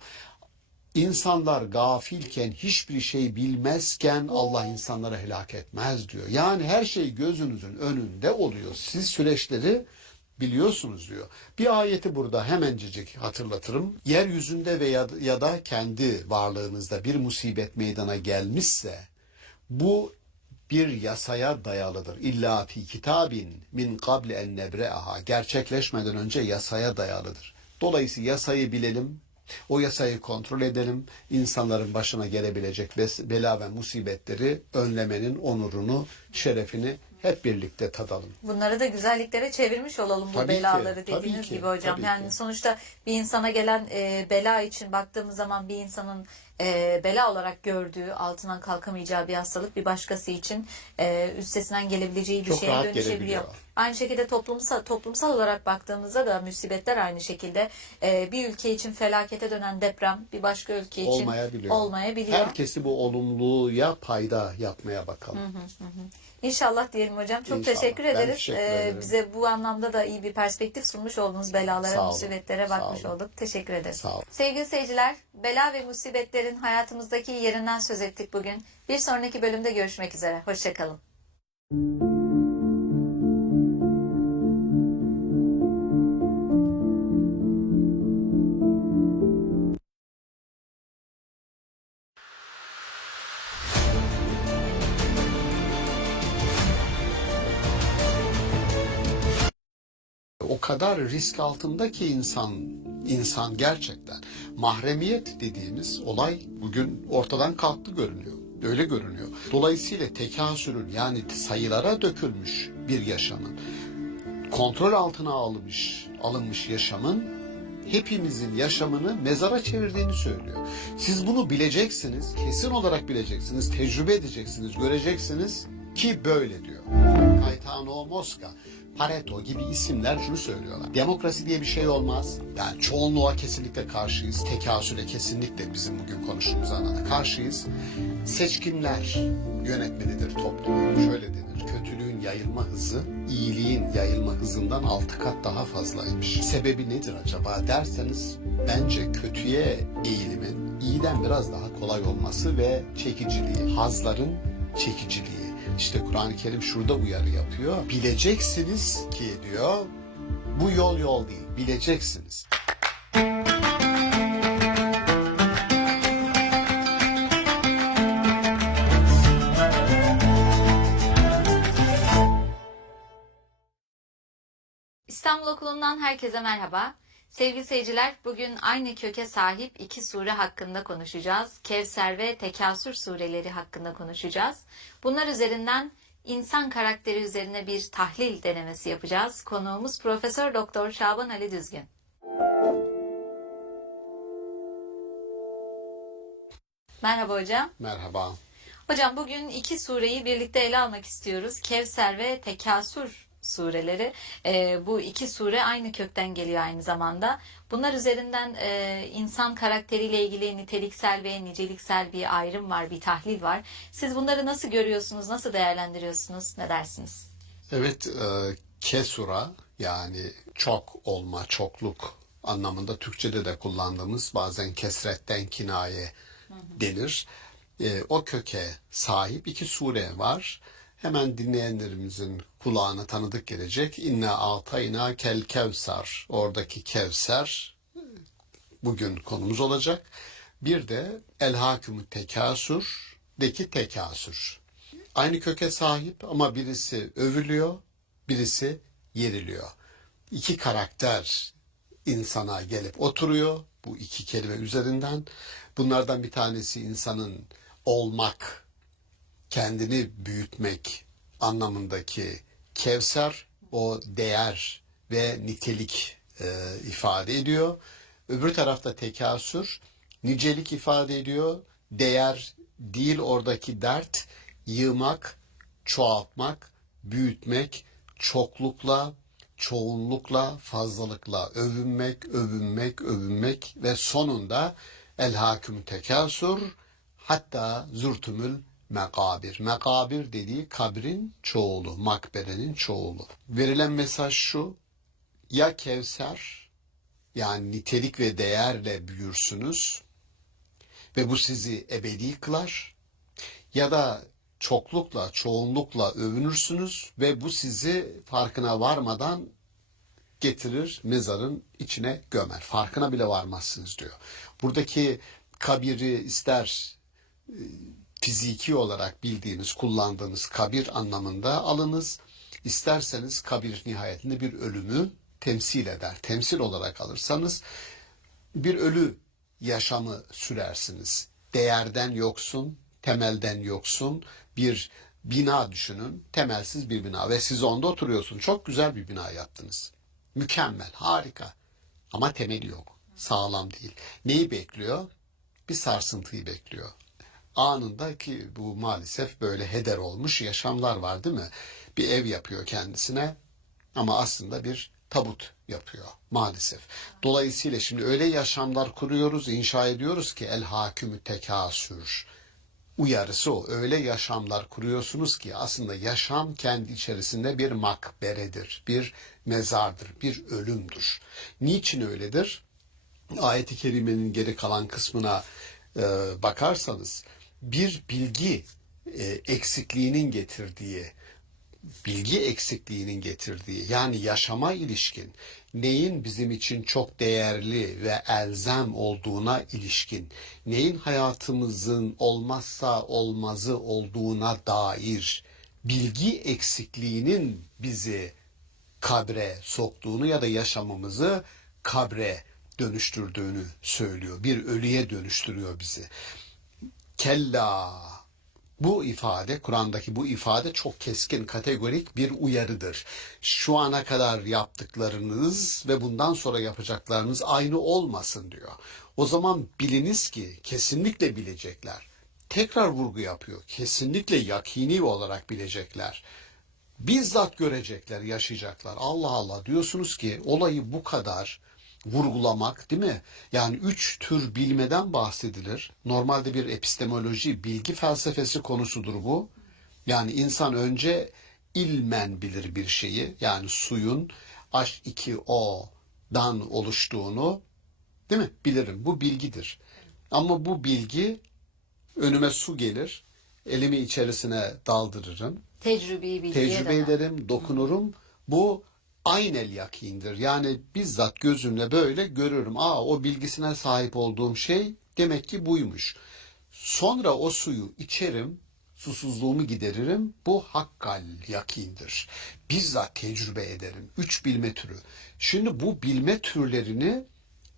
İnsanlar gafilken, hiçbir şey bilmezken Allah insanları helak etmez diyor. Yani her şey gözünüzün önünde oluyor. Siz süreçleri biliyorsunuz diyor. Bir ayeti burada hemencecik hatırlatırım. Yeryüzünde ya da kendi varlığınızda bir musibet meydana gelmişse bu bir yasaya dayalıdır. İlla fi kitabin min qabli en nebre'aha. Gerçekleşmeden önce yasaya dayalıdır. Dolayısıyla yasayı bilelim, o yasayı kontrol edelim, insanların başına gelebilecek bela ve musibetleri önlemenin onurunu, şerefini hep birlikte tadalım. Bunları da güzelliklere çevirmiş olalım bu Tabii ki, belaları tabii dediğiniz ki, gibi hocam. tabii Yani ki. sonuçta bir insana gelen bela için baktığımız zaman bir insanın bela olarak gördüğü, altından kalkamayacağı bir hastalık bir başkası için üstesinden gelebileceği bir Çok şeye rahat dönüşebiliyor. gelebiliyor. Aynı şekilde toplumsal olarak baktığımızda da musibetler aynı şekilde bir ülke için felakete dönen deprem bir başka ülke için olmayabiliyor. Herkesi bu olumluya payda yapmaya bakalım. İnşallah diyelim hocam. Çok İnşallah. teşekkür Ben ederiz. teşekkür ederim. Bize bu anlamda da iyi bir perspektif sunmuş oldunuz. Belalara, Sağ olun. musibetlere Sağ bakmış olun. olduk. Teşekkür ederiz. Sağ olun. Sevgili seyirciler, bela ve musibetlerin hayatımızdaki yerinden söz ettik bugün. Bir sonraki bölümde görüşmek üzere. Hoşçakalın. O kadar risk altında ki insan gerçekten. Mahremiyet dediğimiz olay bugün ortadan kalktı görünüyor. Öyle görünüyor. Dolayısıyla tekasürün yani sayılara dökülmüş bir yaşamın, kontrol altına alınmış yaşamın hepimizin yaşamını mezara çevirdiğini söylüyor. Siz bunu bileceksiniz, kesin olarak bileceksiniz, tecrübe edeceksiniz, göreceksiniz ki böyle diyor. Gaetano Mosca, Pareto gibi isimler şunu söylüyorlar. Demokrasi diye bir şey olmaz. Yani çoğunluğa kesinlikle karşıyız. Tekasüre kesinlikle bizim bugün konuştuğumuz anlamda karşıyız. Seçkinler yönetmelidir toplumu. Şöyle denir. Kötülüğün yayılma hızı, iyiliğin yayılma hızından 6 kat daha fazlaymış. Sebebi nedir acaba derseniz bence kötüye eğilimin iyiden biraz daha kolay olması ve çekiciliği, hazların çekiciliği. İşte Kur'an-ı Kerim şurada uyarı yapıyor. Bileceksiniz ki diyor, bu yol değil, bileceksiniz. İstanbul Okulu'ndan herkese merhaba. Sevgili seyirciler, bugün aynı köke sahip iki sure hakkında konuşacağız. Kevser ve Tekasür sureleri hakkında konuşacağız. Bunlar üzerinden insan karakteri üzerine bir tahlil denemesi yapacağız. Konuğumuz Profesör Doktor Şaban Ali Düzgün. Merhaba hocam. Merhaba. Hocam bugün iki sureyi birlikte ele almak istiyoruz. Kevser ve Tekasür sureleri. Bu iki sure aynı kökten geliyor aynı zamanda. Bunlar üzerinden insan karakteriyle ilgili niteliksel ve niceliksel bir ayrım var, bir tahlil var. Siz bunları nasıl görüyorsunuz, nasıl değerlendiriyorsunuz, ne dersiniz? Evet, kesura yani çok olma, çokluk anlamında Türkçe'de de kullandığımız bazen kesretten kinaye denir. O köke sahip iki sure var. Hemen dinleyenlerimizin kulağına tanıdık gelecek. İnna atayna kel kevser. Oradaki kevser bugün konumuz olacak. Bir de elhakümü tekasürdeki tekasür. Aynı köke sahip ama birisi övülüyor, birisi yeriliyor. İki karakter insana gelip oturuyor bu iki kelime üzerinden. Bunlardan bir tanesi insanın olmak, kendini büyütmek anlamındaki Kevser, o değer ve nitelik ifade ediyor. Öbür tarafta tekasür, nicelik ifade ediyor. Değer değil oradaki dert, yığmak, çoğaltmak, büyütmek, çoklukla, çoğunlukla, fazlalıkla övünmek ve sonunda elhaküm tekasür hatta zürtümül mekabir. Mekabir dediği kabrin çoğulu, makberenin çoğulu. Verilen mesaj şu, ya Kevser yani nitelik ve değerle büyürsünüz ve bu sizi ebedi kılar ya da çoklukla, çoğunlukla övünürsünüz ve bu sizi farkına varmadan getirir mezarın içine gömer. Farkına bile varmazsınız diyor. Buradaki kabiri ister fiziki olarak bildiğiniz, kullandığınız kabir anlamında alınız. İsterseniz kabir nihayetinde bir ölümü temsil eder. Temsil olarak alırsanız bir ölü yaşamı sürersiniz. Değerden yoksun, temelden yoksun bir bina düşünün. Temelsiz bir bina ve siz onda oturuyorsun. Çok güzel bir bina yaptınız. Mükemmel, harika. Ama temeli yok. Sağlam değil. Neyi bekliyor? Bir sarsıntıyı bekliyor. Anında ki bu maalesef böyle heder olmuş yaşamlar var değil mi? Bir ev yapıyor kendisine ama aslında bir tabut yapıyor maalesef. Dolayısıyla şimdi öyle yaşamlar kuruyoruz, inşa ediyoruz ki el hakümü tekasür. Uyarısı o. Öyle yaşamlar kuruyorsunuz ki aslında yaşam kendi içerisinde bir makberedir, bir mezardır, bir ölümdür. Niçin öyledir? Ayet-i Kerime'nin geri kalan kısmına bakarsanız bir bilgi eksikliğinin getirdiği yani yaşama ilişkin neyin bizim için çok değerli ve elzem olduğuna ilişkin, neyin hayatımızın olmazsa olmazı olduğuna dair bilgi eksikliğinin bizi kabre soktuğunu ya da yaşamımızı kabre dönüştürdüğünü söylüyor. Bir ölüye dönüştürüyor bizi. Kella Bu ifade, Kur'an'daki bu ifade çok keskin, kategorik bir uyarıdır. Şu ana kadar yaptıklarınız ve bundan sonra yapacaklarınız aynı olmasın diyor. O zaman biliniz ki kesinlikle bilecekler. Tekrar vurgu yapıyor. Kesinlikle yakini olarak bilecekler. Bizzat görecekler, yaşayacaklar. Allah Allah diyorsunuz ki olayı bu kadar vurgulamak, değil mi? Yani 3 tür bilmeden bahsedilir. Normalde bir epistemoloji, bilgi felsefesi konusudur bu. Yani insan önce ilmen bilir bir şeyi. Yani suyun H2O'dan oluştuğunu, değil mi? Bilirim. Bu bilgidir. Ama bu bilgi, önüme su gelir, elimi içerisine daldırırım. Tecrübeyi bilgiye Tecrübe döner. ederim, dokunurum. Bu aynel yakindir. Yani bizzat gözümle böyle görürüm. O bilgisine sahip olduğum şey demek ki buymuş. Sonra o suyu içerim, susuzluğumu gideririm. Bu hakkal yakindir. Bizzat tecrübe ederim. 3 bilme türü. Şimdi bu bilme türlerini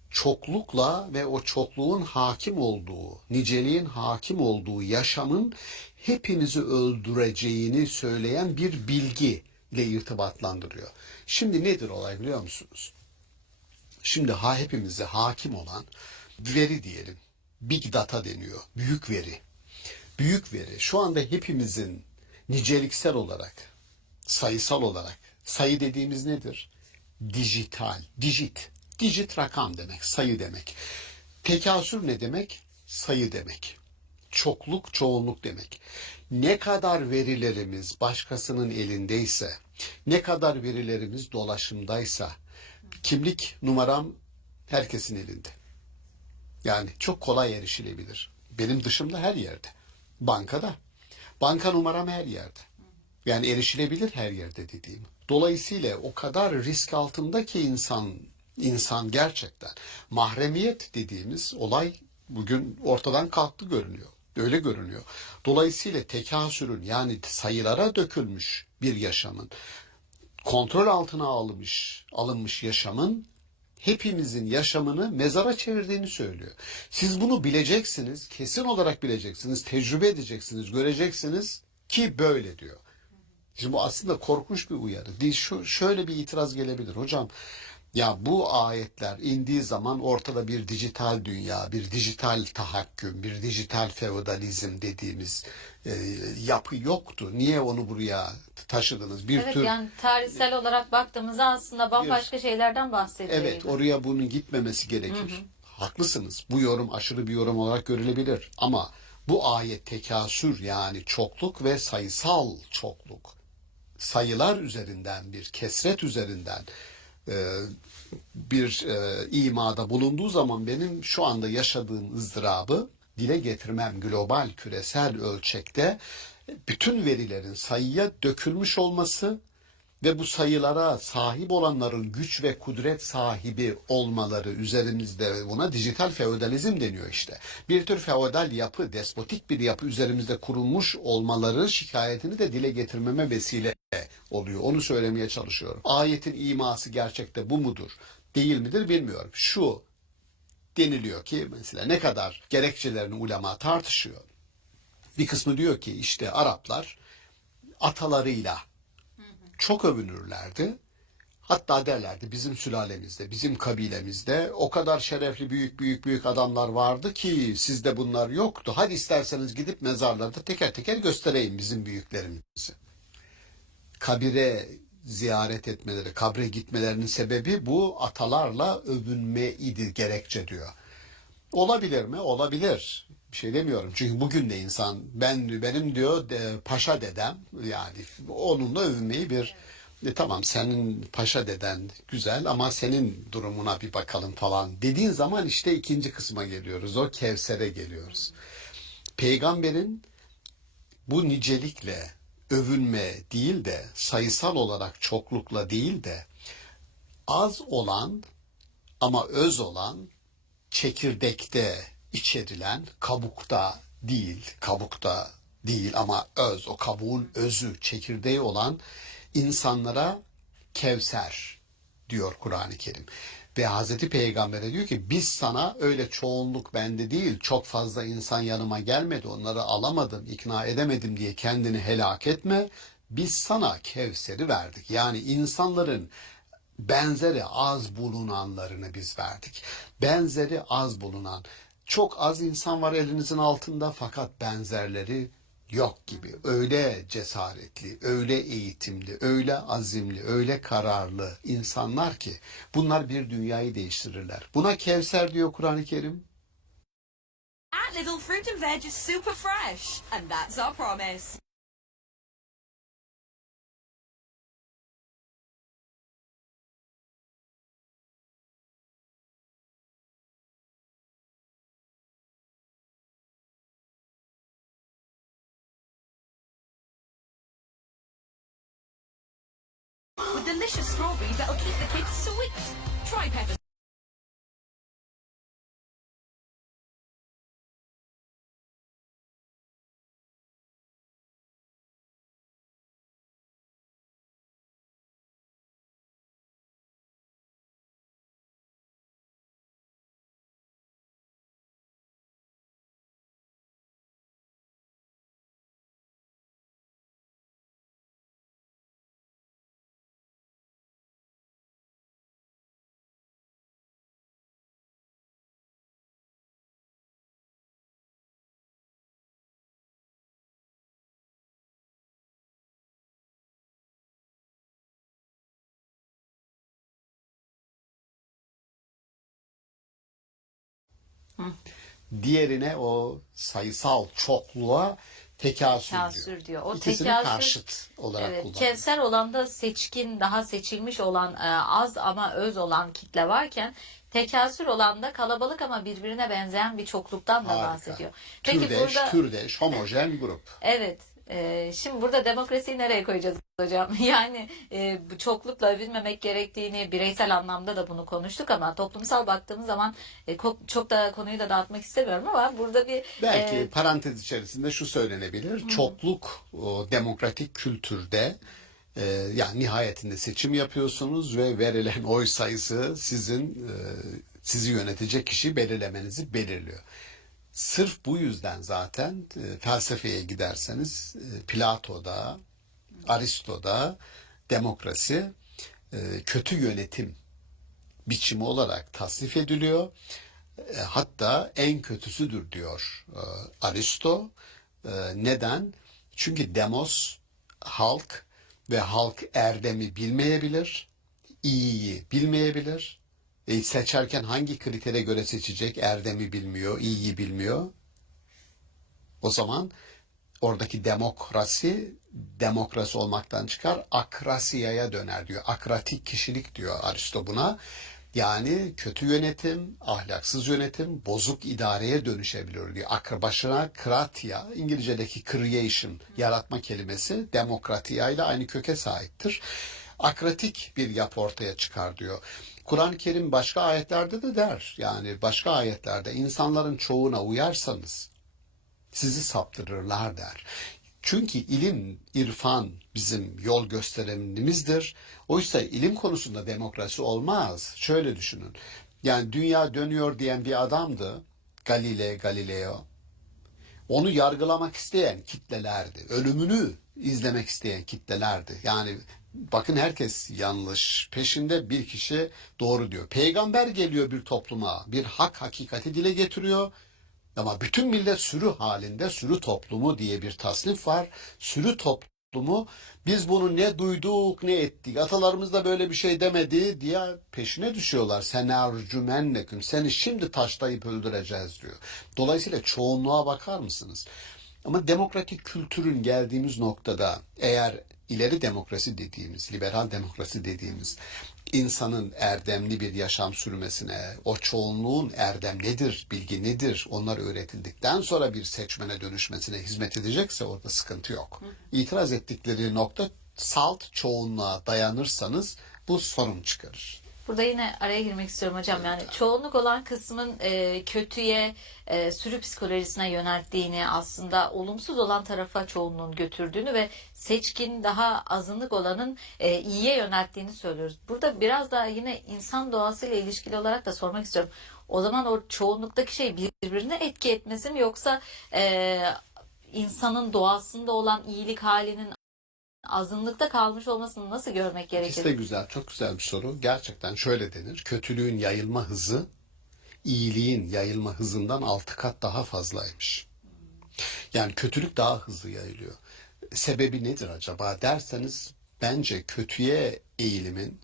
çoklukla ve o çokluğun hakim olduğu, niceliğin hakim olduğu yaşamın hepimizi öldüreceğini söyleyen bir bilgi ile irtibatlandırıyor. Şimdi nedir olay biliyor musunuz? Şimdi hepimize hakim olan veri diyelim. Big data deniyor. Büyük veri. Büyük veri. Şu anda hepimizin niceliksel olarak, sayısal olarak, sayı dediğimiz nedir? Dijital, Digit rakam demek, sayı demek. Tekasür ne demek? Sayı demek. Çokluk, çoğunluk demek. Ne kadar verilerimiz başkasının elindeyse, ne kadar verilerimiz dolaşımdaysa, kimlik numaram herkesin elinde. Yani çok kolay erişilebilir. Benim dışımda her yerde. Bankada. Banka numaram her yerde. Yani erişilebilir her yerde dediğim. Dolayısıyla o kadar risk altında ki insan gerçekten. Mahremiyet dediğimiz olay bugün ortadan kalktı görünüyor. Öyle görünüyor. Dolayısıyla tekasürün, yani sayılara dökülmüş bir yaşamın, kontrol altına alınmış yaşamın hepimizin yaşamını mezara çevirdiğini söylüyor. Siz bunu bileceksiniz, kesin olarak bileceksiniz, tecrübe edeceksiniz, göreceksiniz ki böyle diyor. Şimdi bu aslında korkunç bir uyarı. Şöyle bir itiraz gelebilir. Hocam ya bu ayetler indiği zaman ortada bir dijital dünya, bir dijital tahakküm, bir dijital feodalizm dediğimiz yapı yoktu. Niye onu buraya taşıdınız? Evet, yani tarihsel olarak baktığımızda aslında bambaşka şeylerden bahsediyor. Evet, oraya bunun gitmemesi gerekir. Haklısınız. Bu yorum aşırı bir yorum olarak görülebilir. Ama bu ayet tekasür, yani çokluk ve sayısal çokluk. Sayılar üzerinden, bir kesret üzerinden bir imada bulunduğu zaman benim şu anda yaşadığım ızdırabı dile getirmem, global, küresel ölçekte bütün verilerin sayıya dökülmüş olması ve bu sayılara sahip olanların güç ve kudret sahibi olmaları üzerimizde, buna dijital feodalizm deniyor işte. Bir tür feodal yapı, despotik bir yapı üzerimizde kurulmuş olmaları şikayetini de dile getirmeme vesile oluyor. Onu söylemeye çalışıyorum. Ayetin iması gerçekte bu mudur, değil midir bilmiyorum. Şu deniliyor ki mesela ne kadar gerekçelerini ulema tartışıyor. Bir kısmı diyor ki işte Araplar atalarıyla çok övünürlerdi. Hatta derlerdi bizim sülalemizde, bizim kabilemizde o kadar şerefli büyük adamlar vardı ki sizde bunlar yoktu. Hadi isterseniz gidip mezarlarda teker teker göstereyim bizim büyüklerimizi. Kabire ziyaret etmeleri, kabre gitmelerinin sebebi bu atalarla övünme idi gerekçe diyor. Olabilir mi? Olabilir. Bir şey demiyorum. Çünkü bugün de insan benim diyor paşa dedem, yani onunla övünmeyi bir tamam senin paşa deden güzel ama senin durumuna bir bakalım falan dediğin zaman işte ikinci kısma geliyoruz. O Kevser'e geliyoruz. Peygamberin bu nicelikle övünme değil de sayısal olarak çoklukla değil de az olan ama öz olan, çekirdekte içerilen, kabukta değil ama öz, o kabuğun özü, çekirdeği olan insanlara Kevser diyor Kur'an-ı Kerim. Ve Hazreti Peygamber'e diyor ki biz sana öyle çoğunluk bende değil, çok fazla insan yanıma gelmedi, onları alamadım, ikna edemedim diye kendini helak etme. Biz sana Kevser'i verdik. Yani insanların benzeri az bulunanlarını biz verdik. Benzeri az bulunan. Çok az insan var elinizin altında fakat benzerleri yok gibi. Öyle cesaretli, öyle eğitimli, öyle azimli, öyle kararlı insanlar ki bunlar bir dünyayı değiştirirler. Buna Kevser diyor Kur'an-ı Kerim. At Lidl, fruit and veg is super fresh. And that's our promise. With delicious strawberries that'll keep the kids sweet. Try Pepper's. Diğerine o sayısal çokluğa tekasür diyor. Tekasür diyor. O İkisini tekasür, karşıt olarak evet, kullanıyor. Kevser olan da seçkin, daha seçilmiş olan, az ama öz olan kitle varken tekasür olan da kalabalık ama birbirine benzeyen bir çokluktan da Harika. bahsediyor. Peki Türdeş, türdeş, homojen grup. evet, şimdi burada demokrasiyi nereye koyacağız hocam? Yani bu çoklukla övünmemek gerektiğini bireysel anlamda da bunu konuştuk ama toplumsal baktığımız zaman çok da konuyu da dağıtmak istemiyorum ama burada bir Belki parantez içerisinde şu söylenebilir. Çokluk o, demokratik kültürde yani nihayetinde seçim yapıyorsunuz ve verilen oy sayısı sizin sizi yönetecek kişiyi belirlemenizi belirliyor. Sırf bu yüzden zaten felsefeye giderseniz Plato'da, Aristo'da demokrasi kötü yönetim biçimi olarak tasnif ediliyor. Hatta en kötüsüdür diyor Aristo. Neden? Çünkü demos halk ve halk erdemi bilmeyebilir, iyiyi bilmeyebilir. Seçerken hangi kritere göre seçecek? Erdemi bilmiyor, iyiyi bilmiyor. O zaman oradaki demokrasi olmaktan çıkar, akrasiyaya döner diyor. Akratik kişilik diyor Aristo buna. Yani kötü yönetim, ahlaksız yönetim, bozuk idareye dönüşebilir diyor. Başına kratia, İngilizce'deki creation, yaratma kelimesi demokratia ile aynı köke sahiptir. Akratik bir yapı ortaya çıkar diyor. Kur'an-ı Kerim başka ayetlerde de der. Yani başka ayetlerde insanların çoğuna uyarsanız sizi saptırırlar der. Çünkü ilim, irfan bizim yol gösterenimizdir. Oysa ilim konusunda demokrasi olmaz. Şöyle düşünün. Yani dünya dönüyor diyen bir adamdı. Galileo. Onu yargılamak isteyen kitlelerdi. Ölümünü izlemek isteyen kitlelerdi. Yani bakın herkes yanlış. Peşinde bir kişi doğru diyor. Peygamber geliyor bir topluma. Bir hak hakikati dile getiriyor. Ama bütün millet sürü halinde, sürü toplumu diye bir tasnif var. Sürü toplumu, biz bunu ne duyduk ne ettik, atalarımız da böyle bir şey demedi diye peşine düşüyorlar. Senercümenneküm, seni şimdi taşlayıp öldüreceğiz diyor. Dolayısıyla çoğunluğa bakar mısınız? Ama demokratik kültürün geldiğimiz noktada eğer ileri demokrasi dediğimiz, liberal demokrasi dediğimiz insanın erdemli bir yaşam sürmesine, o çoğunluğun erdem nedir, bilgi nedir, onlar öğretildikten sonra bir seçmene dönüşmesine hizmet edecekse orada sıkıntı yok. İtiraz ettikleri nokta salt çoğunluğa dayanırsanız bu sorun çıkarır. Burada yine araya girmek istiyorum hocam. Yani çoğunluk olan kısmın kötüye, sürü psikolojisine yönelttiğini, aslında olumsuz olan tarafa çoğunluğun götürdüğünü ve seçkin, daha azınlık olanın iyiye yönelttiğini söylüyoruz. Burada biraz daha yine insan doğasıyla ilişkili olarak da sormak istiyorum. O zaman o çoğunluktaki şey birbirine etki etmesi mi, yoksa insanın doğasında olan iyilik halinin azınlıkta kalmış olmasını nasıl görmek gerekir? İkisi de güzel, çok güzel bir soru. Gerçekten şöyle denir. Kötülüğün yayılma hızı iyiliğin yayılma hızından 6 kat daha fazlaymış. Yani kötülük daha hızlı yayılıyor. Sebebi nedir acaba derseniz, bence kötüye eğilimin,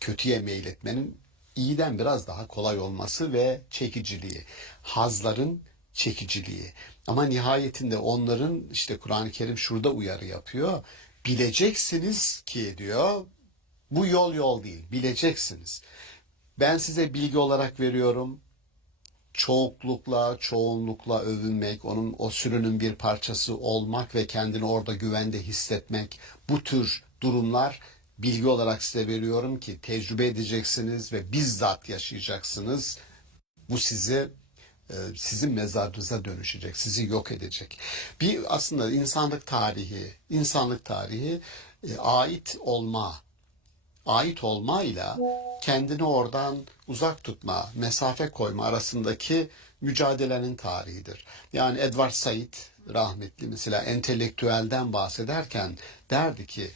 kötüye meyletmenin iyiden biraz daha kolay olması ve çekiciliği. Hazların çekiciliği. Ama nihayetinde onların, işte Kur'an-ı Kerim şurada uyarı yapıyor. Bileceksiniz ki diyor, bu yol değil, bileceksiniz. Ben size bilgi olarak veriyorum. Çoğunlukla övünmek, o sürünün bir parçası olmak ve kendini orada güvende hissetmek, bu tür durumlar bilgi olarak size veriyorum ki tecrübe edeceksiniz ve bizzat yaşayacaksınız. Bu sizin mezarınıza dönüşecek, sizi yok edecek. Bir aslında insanlık tarihi ait olmayla kendini oradan uzak tutma, mesafe koyma arasındaki mücadelenin tarihidir. Yani Edward Said rahmetli mesela entelektüelden bahsederken derdi ki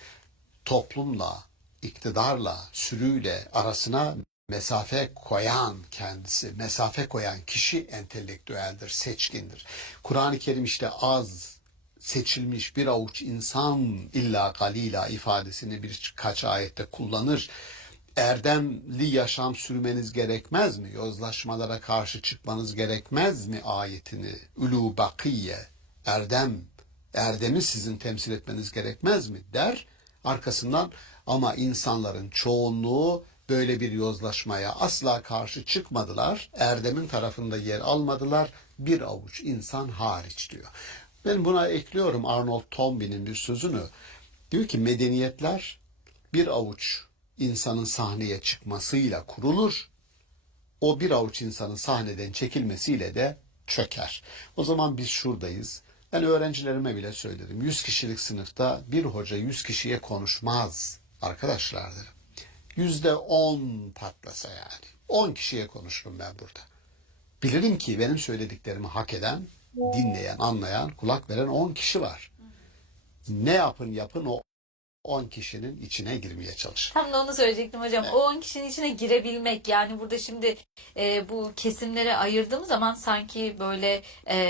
toplumla, iktidarla, sürüyle arasına mesafe koyan kişi entelektüeldir, seçkindir. Kur'an-ı Kerim işte az seçilmiş bir avuç insan illa galila ifadesini birkaç ayette kullanır. Erdemli yaşam sürmeniz gerekmez mi? Yozlaşmalara karşı çıkmanız gerekmez mi ayetini? Ulu bakiye, erdemi sizin temsil etmeniz gerekmez mi der. Arkasından ama insanların çoğunluğu böyle bir yozlaşmaya asla karşı çıkmadılar. Erdemin tarafında yer almadılar. Bir avuç insan hariç diyor. Ben buna ekliyorum Arnold Toynbee'nin bir sözünü. Diyor ki medeniyetler bir avuç insanın sahneye çıkmasıyla kurulur. O bir avuç insanın sahneden çekilmesiyle de çöker. O zaman biz şuradayız. Ben öğrencilerime bile söyledim. 100 kişilik sınıfta bir hoca 100 kişiye konuşmaz arkadaşlar derim. %10 patlasa yani. 10 kişiye konuşurum ben burada. Bilirim ki benim söylediklerimi hak eden, dinleyen, anlayan, kulak veren 10 kişi var. Ne yapın o 10 kişinin içine girmeye çalışın. Tam da onu söyleyecektim hocam. Evet. O 10 kişinin içine girebilmek, yani burada şimdi bu kesimlere ayırdığımız zaman sanki böyle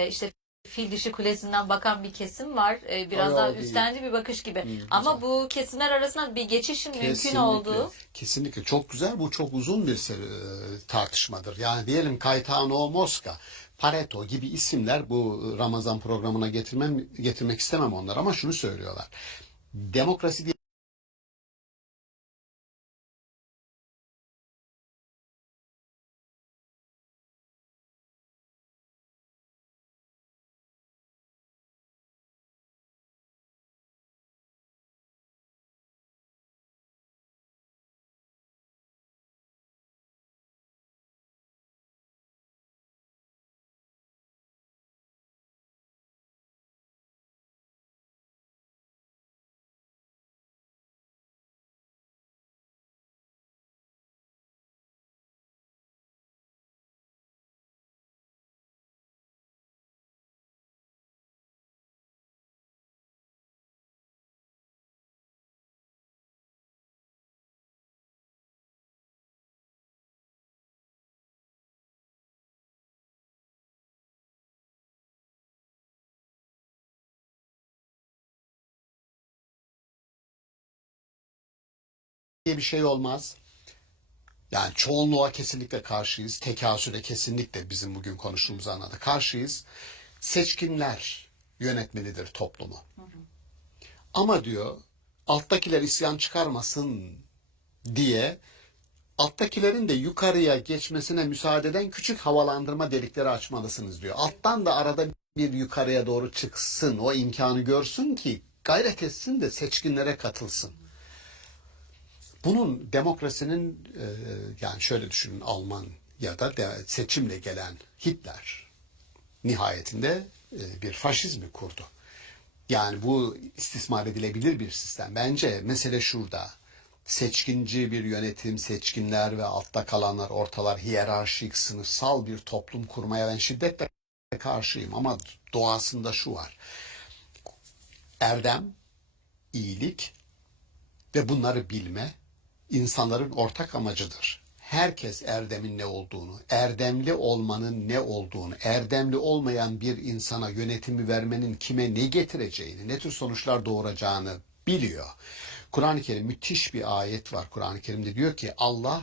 işte Fil Dişi Kulesi'nden bakan bir kesim var. Biraz Öyle daha değil. üstlenci bir bakış gibi. Ama bu kesimler arasında bir geçişin mümkün olduğu. Kesinlikle. Çok güzel. Bu çok uzun bir tartışmadır. Yani diyelim Caetano Mosca, Pareto gibi isimler, bu Ramazan programına getirmek istemem onları, ama şunu söylüyorlar. Demokrasi diye bir şey olmaz. Yani çoğunluğa kesinlikle karşıyız. Tekasüre kesinlikle bizim bugün konuştuğumuz anlamda karşıyız. Seçkinler yönetmelidir toplumu. Ama diyor alttakiler isyan çıkarmasın diye alttakilerin de yukarıya geçmesine müsaade eden küçük havalandırma delikleri açmalısınız diyor. Alttan da arada bir yukarıya doğru çıksın, o imkanı görsün ki gayret etsin de seçkinlere katılsın. Bunun demokrasinin yani şöyle düşünün, Almanya'da seçimle gelen Hitler nihayetinde bir faşizmi kurdu. Yani bu istismar edilebilir bir sistem. Bence mesele şurada. Seçkinci bir yönetim, seçkinler ve altta kalanlar, ortalar, hiyerarşik, sınıfsal bir toplum kurmaya ben şiddetle karşıyım. Ama doğasında şu var. Erdem, iyilik ve bunları bilme insanların ortak amacıdır. Herkes erdemin ne olduğunu, erdemli olmanın ne olduğunu, erdemli olmayan bir insana yönetimi vermenin kime ne getireceğini, ne tür sonuçlar doğuracağını biliyor. Kur'an-ı Kerim müthiş bir ayet var. Kur'an-ı Kerim'de diyor ki Allah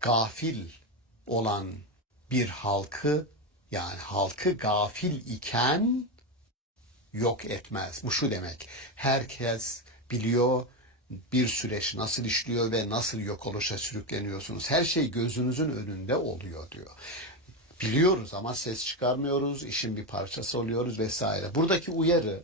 gafil olan bir halkı, yani halkı gafil iken yok etmez. Bu şu demek: herkes biliyor bir süreç nasıl işliyor ve nasıl yok oluşa sürükleniyorsunuz. Her şey gözünüzün önünde oluyor diyor. Biliyoruz ama ses çıkarmıyoruz, işin bir parçası oluyoruz vesaire. Buradaki uyarı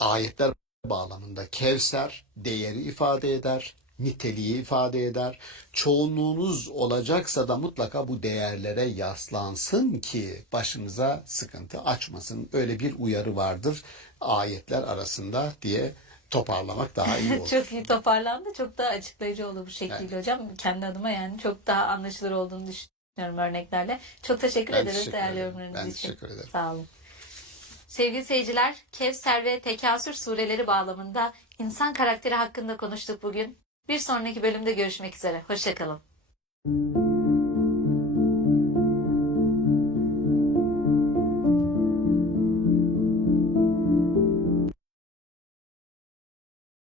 ayetler bağlamında Kevser değeri ifade eder, niteliği ifade eder. Çoğunluğunuz olacaksa da mutlaka bu değerlere yaslansın ki başınıza sıkıntı açmasın. Öyle bir uyarı vardır ayetler arasında diye toparlamak daha iyi olur. Çok iyi toparlandı. Çok daha açıklayıcı oldu bu şekilde hocam. Kendi adıma yani çok daha anlaşılır olduğunu düşünüyorum örneklerle. Çok teşekkür Ben ederiz teşekkür değerli ederim. yorumlarınız Ben için. teşekkür ederim. Sağ olun. Sevgili seyirciler, Kevser ve Tekasür sureleri bağlamında insan karakteri hakkında konuştuk bugün. Bir sonraki bölümde görüşmek üzere. Hoşçakalın.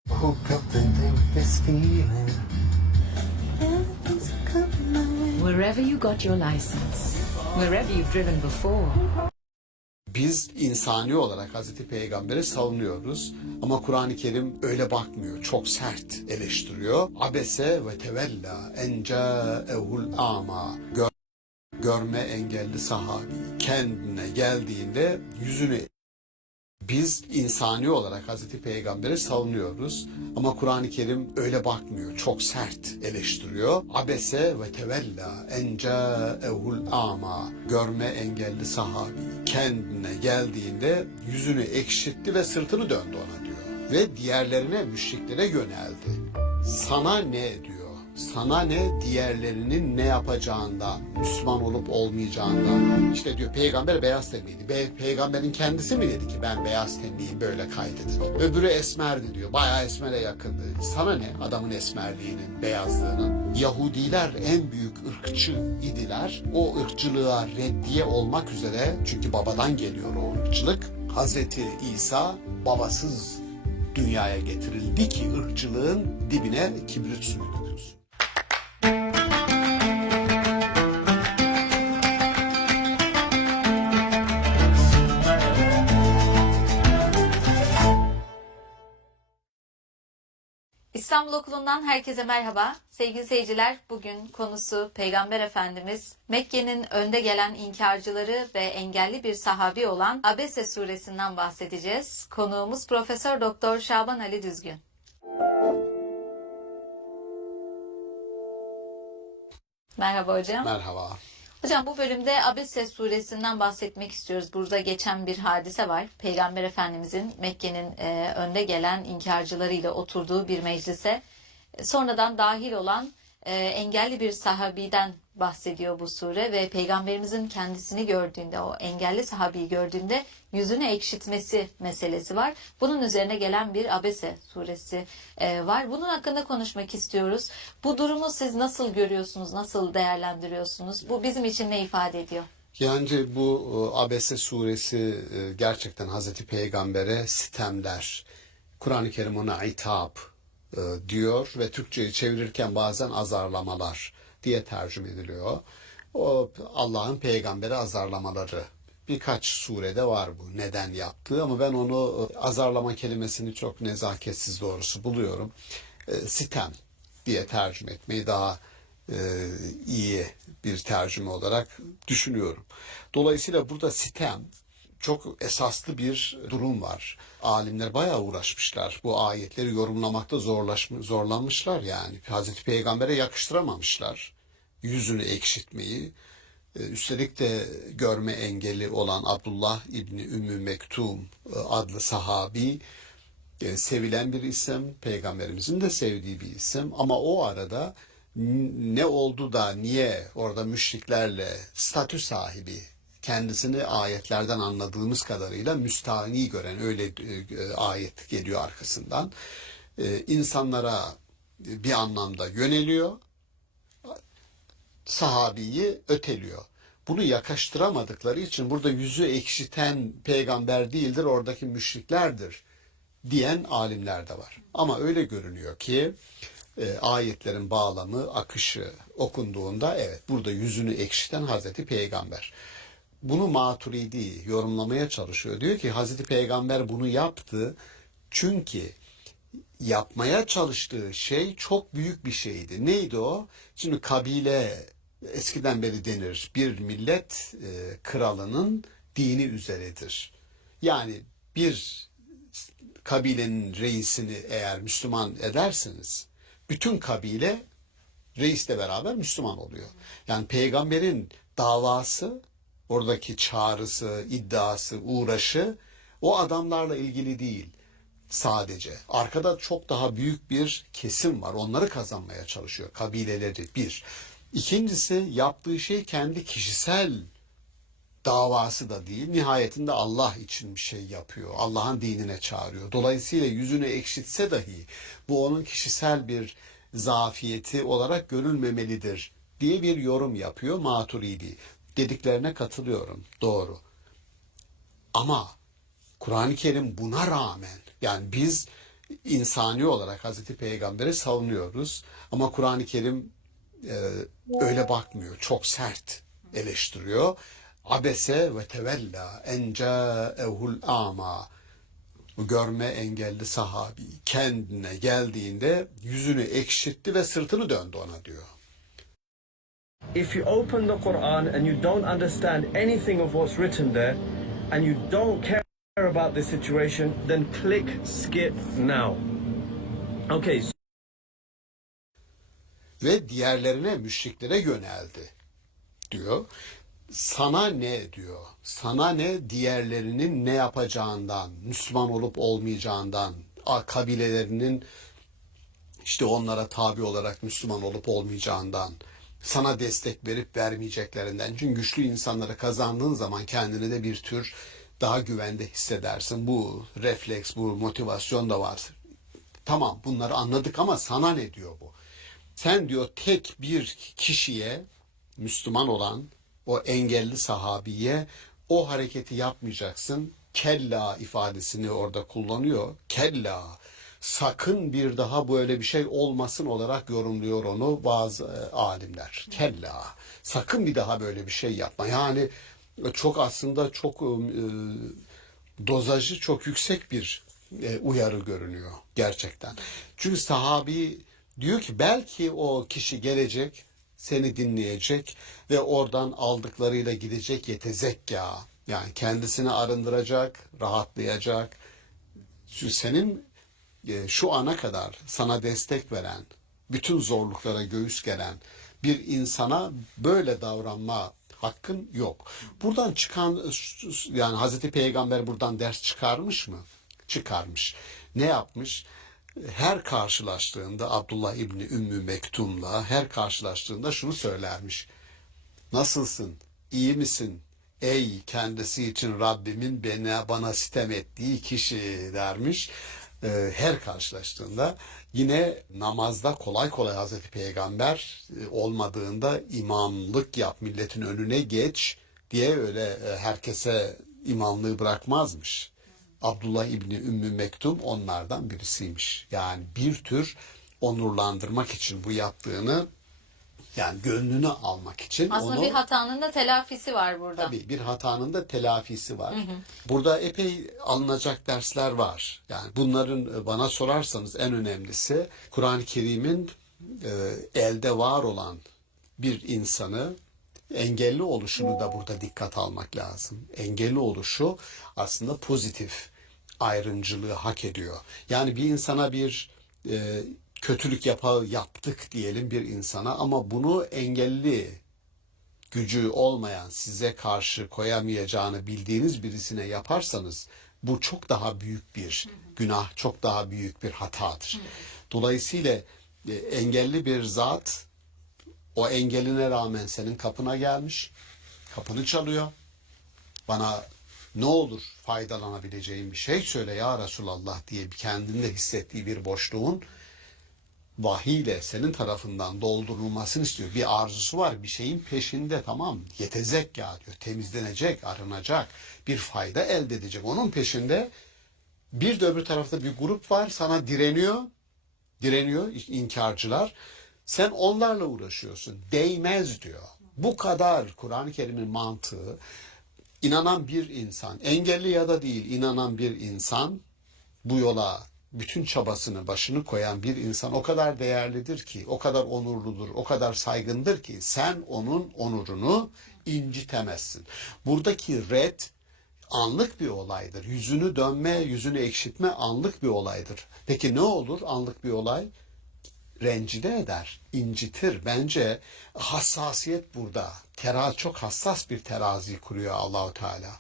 Woke up today with this feeling. Wherever you got your license, wherever you've driven before, Biz insani olarak Hazreti Peygamber'i savunuyoruz ama Kur'an-ı Kerim öyle bakmıyor. Çok sert eleştiriyor. Abese ve tevella en câehul âmâ. Görme engelli sahabi kendine geldiğinde yüzünü. Biz insani olarak Hazreti Peygamber'i savunuyoruz ama Kur'an-ı Kerim öyle bakmıyor. Çok sert eleştiriyor. Abese ve tevella en câehul âmâ. Görme engelli sahabi kendine geldiğinde yüzünü ekşitti ve sırtını döndü ona diyor. Ve diğerlerine, müşriklere yöneldi. Sana ne diyor? Sana ne diğerlerinin ne yapacağından, Müslüman olup olmayacağından. İşte diyor peygamber beyaz tenliydi. Peygamberin kendisi mi dedi ki ben beyaz tenliyim böyle kaydedin. Öbürü esmerdi diyor. Bayağı esmere yakındı. Sana ne adamın esmerliğinin, beyazlığının. Yahudiler en büyük ırkçı idiler. O ırkçılığa reddiye olmak üzere, çünkü babadan geliyor o ırkçılık. Hazreti İsa babasız dünyaya getirildi ki ırkçılığın dibine kibrit suyu dökülsün. İstanbul Okulu'ndan herkese merhaba. Sevgili seyirciler, bugün konusu Peygamber Efendimiz, Mekke'nin önde gelen inkarcıları ve engelli bir sahabi olan Abese suresinden bahsedeceğiz. Konuğumuz Profesör Doktor Şaban Ali Düzgün. Merhaba hocam. Merhaba. Hocam bu bölümde Abese suresinden bahsetmek istiyoruz. Burada geçen bir hadise var. Peygamber Efendimizin Mekke'nin önde gelen inkarcılarıyla oturduğu bir meclise sonradan dahil olan engelli bir sahabiden bahsediyor bu sure ve Peygamberimizin kendisini gördüğünde, o engelli sahabeyi gördüğünde yüzünü ekşitmesi meselesi var. Bunun üzerine gelen bir Abese suresi var. Bunun hakkında konuşmak istiyoruz. Bu durumu siz nasıl görüyorsunuz, nasıl değerlendiriyorsunuz? Bu bizim için ne ifade ediyor? Yani bu Abese suresi gerçekten Hazreti Peygamber'e sitemler. Kur'an-ı Kerim ona itap diyor ve Türkçe'yi çevirirken bazen azarlamalar diye tercüme ediliyor. O Allah'ın peygamberi azarlamaları. Birkaç surede var bu neden yaptığı ama ben onu azarlama kelimesini çok nezaketsiz doğrusu buluyorum. Sitem diye tercüme etmeyi daha iyi bir tercüme olarak düşünüyorum. Dolayısıyla burada sitem çok esaslı bir durum var. Alimler bayağı uğraşmışlar. Bu ayetleri yorumlamakta zorlanmışlar yani. Hazreti Peygamber'e yakıştıramamışlar yüzünü ekşitmeyi. Üstelik de görme engeli olan Abdullah İbni Ümmü Mektum adlı sahabi sevilen bir isim, Peygamberimizin de sevdiği bir isim ama o arada ne oldu da niye orada müşriklerle statü sahibi, kendisini ayetlerden anladığımız kadarıyla müstahni gören öyle ayet geliyor arkasından. İnsanlara bir anlamda yöneliyor, sahabiyi öteliyor. Bunu yakıştıramadıkları için burada yüzü ekşiten peygamber değildir, oradaki müşriklerdir diyen alimler de var. Ama öyle görünüyor ki ayetlerin bağlamı, akışı okunduğunda evet burada yüzünü ekşiten Hazreti Peygamber. Bunu Maturidi yorumlamaya çalışıyor. Diyor ki Hazreti Peygamber bunu yaptı çünkü yapmaya çalıştığı şey çok büyük bir şeydi. Neydi o? Şimdi kabile eskiden beri denir bir millet kralının dini üzeredir. Yani bir kabilenin reisini eğer Müslüman ederseniz bütün kabile reisle beraber Müslüman oluyor. Yani peygamberin davası, oradaki çağrısı, iddiası, uğraşı o adamlarla ilgili değil sadece. Arkada çok daha büyük bir kesim var. Onları kazanmaya çalışıyor. Kabileleri bir. İkincisi yaptığı şey kendi kişisel davası da değil. Nihayetinde Allah için bir şey yapıyor. Allah'ın dinine çağırıyor. Dolayısıyla yüzünü ekşitse dahi bu onun kişisel bir zafiyeti olarak görülmemelidir diye bir yorum yapıyor Maturidi. Dediklerine katılıyorum. Doğru. Ama Kur'an-ı Kerim buna rağmen yani biz insani olarak Hazreti Peygamber'i savunuyoruz ama Kur'an-ı Kerim öyle bakmıyor. Çok sert eleştiriyor. Abese ve tevella en câehul âmâ. Görme engelli sahabi kendine geldiğinde yüzünü ekşitti ve sırtını döndü ona diyor. If you open the Quran and you don't understand anything of what's written there, and you don't care about the situation, then click skip now. Okay. Ve diğerlerine, müşriklere yöneldi diyor. Sana ne diyor? Sana ne diğerlerinin ne yapacağından, Müslüman olup olmayacağından, kabilelerinin işte onlara tabi olarak Müslüman olup olmayacağından, sana destek verip vermeyeceklerinden. Çünkü güçlü insanları kazandığın zaman kendini de bir tür daha güvende hissedersin. Bu refleks, bu motivasyon da var. Tamam bunları anladık ama sana ne diyor bu? Sen diyor tek bir kişiye, Müslüman olan o engelli sahabiye o hareketi yapmayacaksın. Kella ifadesini orada kullanıyor. Kella. Sakın bir daha böyle bir şey olmasın olarak yorumluyor onu bazı alimler. Kella. Sakın bir daha böyle bir şey yapma. Yani çok aslında çok dozajı çok yüksek bir uyarı görünüyor gerçekten. Çünkü sahabi diyor ki belki o kişi gelecek, seni dinleyecek ve oradan aldıklarıyla gidecek yetezekka. Yani kendisini arındıracak, rahatlayacak. Çünkü senin şu ana kadar sana destek veren, bütün zorluklara göğüs geren bir insana böyle davranma hakkın yok. Buradan çıkan yani Hazreti Peygamber buradan ders çıkarmış mı? Çıkarmış. Ne yapmış? Her karşılaştığında Abdullah İbni Ümmü Mektum'la her karşılaştığında şunu söylermiş. Nasılsın? İyi misin? Ey kendisi için Rabbimin bana sitem ettiği kişi dermiş. Her karşılaştığında yine namazda kolay kolay Hazreti Peygamber olmadığında imamlık yap milletin önüne geç diye öyle herkese imamlığı bırakmazmış. Abdullah İbni Ümmü Mektum onlardan birisiymiş. Yani bir tür onurlandırmak için bu yaptığını yani gönlünü almak için Aslında onu, bir hatanın da telafisi var burada. tabii bir hatanın da telafisi var. Burada epey alınacak dersler var. Yani bunların bana sorarsanız en önemlisi Kur'an-ı Kerim'in elde var olan bir insanı engelli oluşunu da burada dikkat almak lazım. Engelli oluşu aslında pozitif ayrımcılığı hak ediyor. Yani bir insana bir kötülük yaptık diyelim bir insana ama bunu engelli gücü olmayan, size karşı koyamayacağını bildiğiniz birisine yaparsanız bu çok daha büyük bir günah, çok daha büyük bir hatadır. Dolayısıyla engelli bir zat o engeline rağmen senin kapına gelmiş, kapını çalıyor. Bana ne olur faydalanabileceğim bir şey söyle ya Resulallah diye kendinde hissettiği bir boşluğun vahiyle senin tarafından doldurulmasını istiyor. Bir arzusu var, bir şeyin peşinde, tamam. Yetezek ya diyor, temizlenecek, arınacak, bir fayda elde edecek. Onun peşinde bir de öbür tarafta bir grup var, sana direniyor inkarcılar. Sen onlarla uğraşıyorsun, değmez diyor. Bu kadar Kur'an-ı Kerim'in mantığı, inanan bir insan, engelli ya da değil, inanan bir insan, bu yola bütün çabasını, başını koyan bir insan o kadar değerlidir ki, o kadar onurludur, o kadar saygındır ki sen onun onurunu incitemezsin. Buradaki red anlık bir olaydır. Yüzünü dönme, yüzünü ekşitme anlık bir olaydır. Peki ne olur anlık bir olay? Rencide eder, incitir. Bence hassasiyet burada. Çok hassas bir terazi kuruyor Allahu Teala.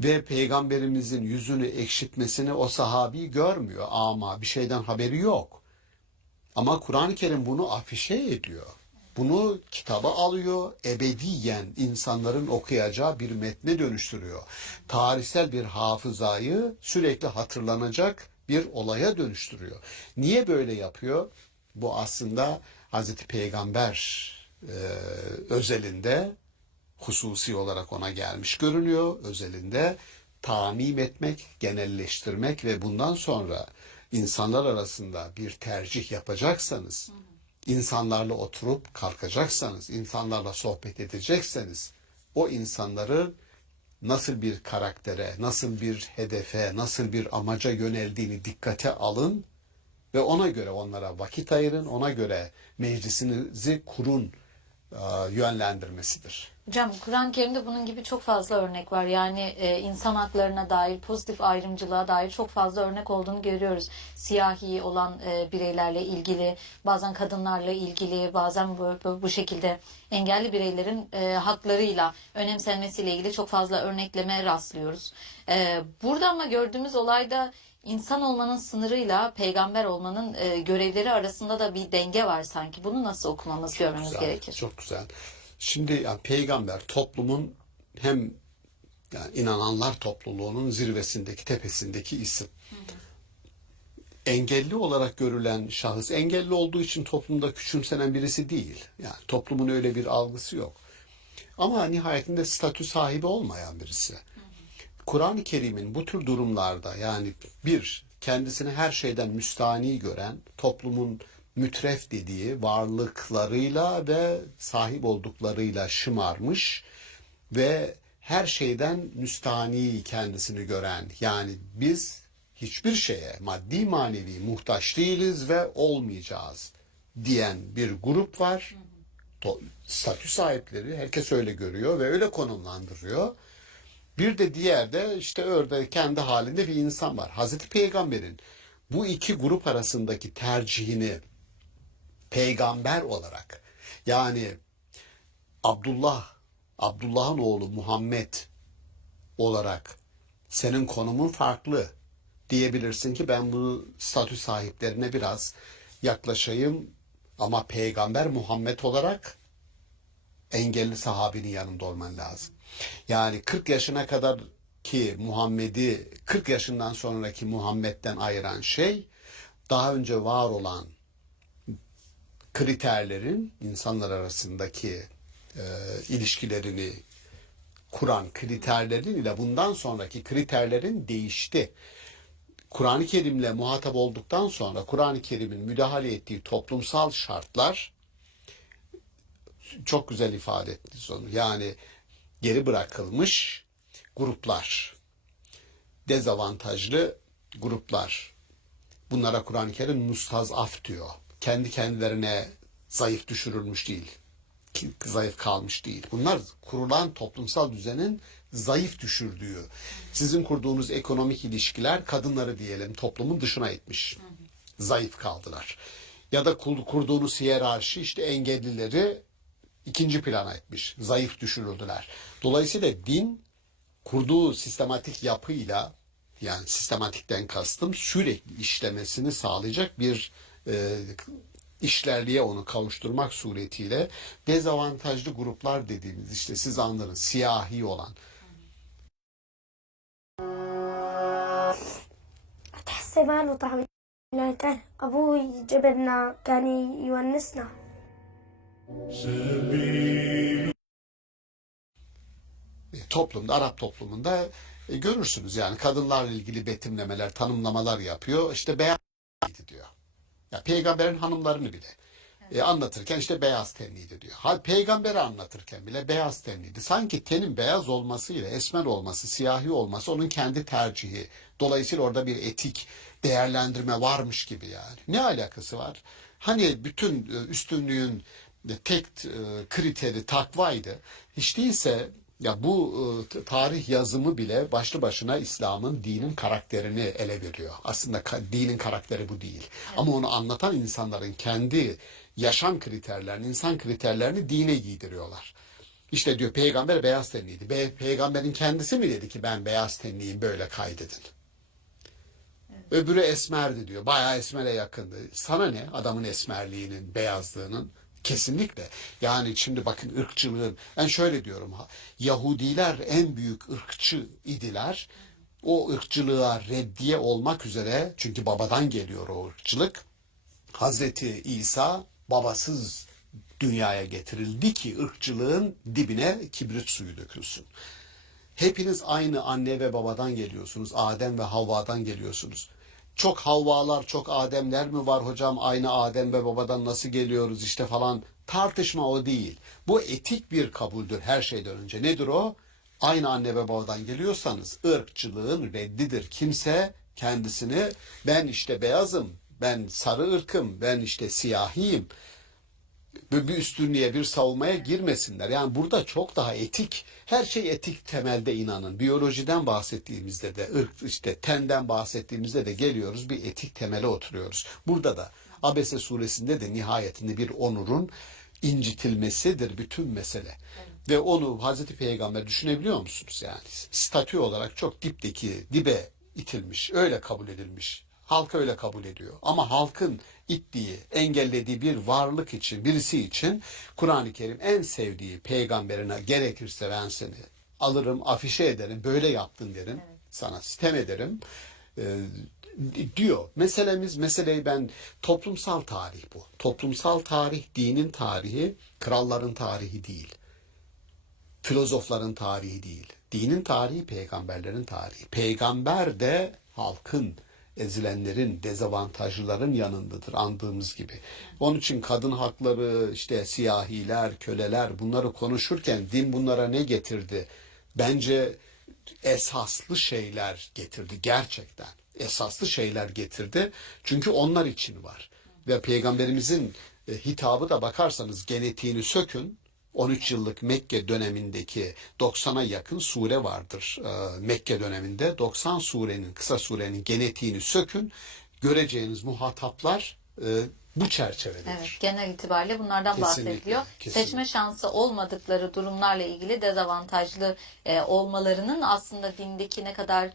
Ve Peygamberimizin yüzünü ekşitmesini o sahabi görmüyor ama bir şeyden haberi yok. Ama Kur'an-ı Kerim bunu afişe ediyor. Bunu kitaba alıyor, ebediyen insanların okuyacağı bir metne dönüştürüyor. Tarihsel bir hafızayı sürekli hatırlanacak bir olaya dönüştürüyor. Niye böyle yapıyor? Bu aslında Hazreti Peygamber özelinde hususi olarak ona gelmiş görünüyor. Özelinde tamim etmek, genelleştirmek ve bundan sonra insanlar arasında bir tercih yapacaksanız, insanlarla oturup kalkacaksanız, insanlarla sohbet edecekseniz, o insanları nasıl bir karaktere, nasıl bir hedefe, nasıl bir amaca yöneldiğini dikkate alın ve ona göre onlara vakit ayırın, ona göre meclisinizi kurun yönlendirmesidir. Hocam Kur'an-ı Kerim'de bunun gibi çok fazla örnek var. Yani insan haklarına dair, pozitif ayrımcılığa dair çok fazla örnek olduğunu görüyoruz. Siyahi olan bireylerle ilgili, bazen kadınlarla ilgili, bazen bu şekilde engelli bireylerin haklarıyla önemsenmesiyle ilgili çok fazla örnekleme rastlıyoruz. Burada ama gördüğümüz olayda insan olmanın sınırıyla peygamber olmanın görevleri arasında da bir denge var sanki. Bunu nasıl okumamız, görmemiz gerekir? Çok güzel. Şimdi yani peygamber toplumun hem yani inananlar topluluğunun zirvesindeki, tepesindeki isim. Engelli olarak görülen şahıs, engelli olduğu için toplumda küçümsenen birisi değil. Yani toplumun öyle bir algısı yok. Ama nihayetinde statü sahibi olmayan birisi. Kur'an-ı Kerim'in bu tür durumlarda yani kendisini her şeyden müstahni gören, toplumun mütref dediği varlıklarıyla ve sahip olduklarıyla şımarmış ve her şeyden müstahni kendisini gören, yani biz hiçbir şeye maddi manevi muhtaç değiliz ve olmayacağız diyen bir grup var. Statü sahipleri herkes öyle görüyor ve öyle konumlandırıyor. Bir de diğer de işte orada kendi halinde bir insan var. Hazreti Peygamber'in bu iki grup arasındaki tercihini peygamber olarak, yani Abdullah'ın oğlu Muhammed olarak senin konumun farklı diyebilirsin ki ben bu statü sahiplerine biraz yaklaşayım ama peygamber Muhammed olarak engelli sahabinin yanında olman lazım. Yani 40 yaşına kadar ki Muhammed'i 40 yaşından sonraki Muhammed'den ayıran şey daha önce var olan kriterlerin insanlar arasındaki ilişkilerini kuran kriterlerin ile bundan sonraki kriterlerin değişti. Kur'an-ı Kerim'le muhatap olduktan sonra Kur'an-ı Kerim'in müdahale ettiği toplumsal şartlar çok güzel ifade ettiniz onu. Yani geri bırakılmış gruplar, dezavantajlı gruplar. Bunlara Kur'an-ı Kerim mustazaf diyor. Kendi kendilerine zayıf düşürülmüş değil. zayıf kalmış değil. Bunlar kurulan toplumsal düzenin zayıf düşürdüğü. Sizin kurduğunuz ekonomik ilişkiler kadınları diyelim toplumun dışına itmiş. Zayıf kaldılar. Ya da kurduğunuz hiyerarşi işte engellileri ikinci plana etmiş. Zayıf düşürüldüler. Dolayısıyla din kurduğu sistematik yapıyla, yani sistematikten kastım sürekli işlemesini sağlayacak bir işlerliğe onu kavuşturmak suretiyle dezavantajlı gruplar dediğimiz işte siz anladınız siyahi olan. تحسي ماله طعم كان أبوي جبلنا كان يونسنا. Toplumda, Arap toplumunda görürsünüz yani kadınlarla ilgili betimlemeler, tanımlamalar yapıyor. İşte beyaz diyor. Ya peygamberin hanımlarını bile anlatırken işte beyaz tenliydi diyor. Peygamberi anlatırken bile beyaz tenliydi. Sanki tenin beyaz olmasıyla esmer olması, siyahi olması onun kendi tercihi. Dolayısıyla orada bir etik değerlendirme varmış gibi yani. Ne alakası var? Hani bütün üstünlüğün tek kriteri takvaydı. Hiç değilse ya bu tarih yazımı bile başlı başına İslam'ın, dinin karakterini ele veriyor. Aslında dinin karakteri bu değil. Evet. Ama onu anlatan insanların kendi yaşam kriterlerini, insan kriterlerini dine giydiriyorlar. İşte diyor peygamber beyaz tenliydi. Peygamberin kendisi mi dedi ki ben beyaz tenliyim böyle kaydedin. Evet. Öbürü esmerdi diyor. Bayağı esmere yakındı. Sana ne adamın esmerliğinin, beyazlığının? Kesinlikle. Yani şimdi bakın ırkçılığın, ben şöyle diyorum, Yahudiler en büyük ırkçı idiler. O ırkçılığa reddiye olmak üzere, çünkü babadan geliyor o ırkçılık. Hazreti İsa babasız dünyaya getirildi ki ırkçılığın dibine kibrit suyu dökülsün. Hepiniz aynı anne ve babadan geliyorsunuz. Adem ve Havva'dan geliyorsunuz. Çok Havvalar, çok Ademler mi var hocam? Aynı Adem ve babadan nasıl geliyoruz işte falan. Tartışma o değil. Bu etik bir kabuldür her şeyden önce. Nedir o? Aynı anne ve babadan geliyorsanız ırkçılığın reddidir. Kimse kendisini ben işte beyazım, ben sarı ırkım, ben işte siyahiyim, bir üstünlüğe, bir savunmaya girmesinler. Yani burada çok daha etik, her şey etik temelde inanın. Biyolojiden bahsettiğimizde de, işte tenden bahsettiğimizde de geliyoruz, bir etik temele oturuyoruz. Burada da Abese suresinde de nihayetinde bir onurun incitilmesidir bütün mesele. Evet. Ve onu Hazreti Peygamber düşünebiliyor musunuz yani? Statü olarak çok dibe itilmiş, öyle kabul edilmiş. Halk öyle kabul ediyor. Ama halkın ittiği, engellediği bir varlık için, birisi için Kur'an-ı Kerim en sevdiği peygamberine gerekirse ben seni alırım, afişe ederim, böyle yaptın derim, evet. Sana sitem ederim diyor. Meseleyi ben toplumsal tarih bu. Toplumsal tarih, dinin tarihi, kralların tarihi değil. Filozofların tarihi değil. Dinin tarihi, peygamberlerin tarihi. Peygamber de halkın, ezilenlerin, dezavantajlıların yanındadır andığımız gibi. Onun için kadın hakları, işte siyahiler, köleler bunları konuşurken din bunlara ne getirdi? Bence esaslı şeyler getirdi gerçekten. Esaslı şeyler getirdi. Çünkü onlar için var. Ve Peygamberimizin hitabı da bakarsanız genetiğini sökün. 13 yıllık Mekke dönemindeki 90'a yakın sure vardır Mekke döneminde. 90 surenin, kısa surenin genetiğini sökün. Göreceğiniz muhataplar bu çerçevededir. Evet, genel itibariyle bunlardan bahsediliyor. Kesinlikle. Seçme şansı olmadıkları durumlarla ilgili dezavantajlı olmalarının aslında dindeki ne kadar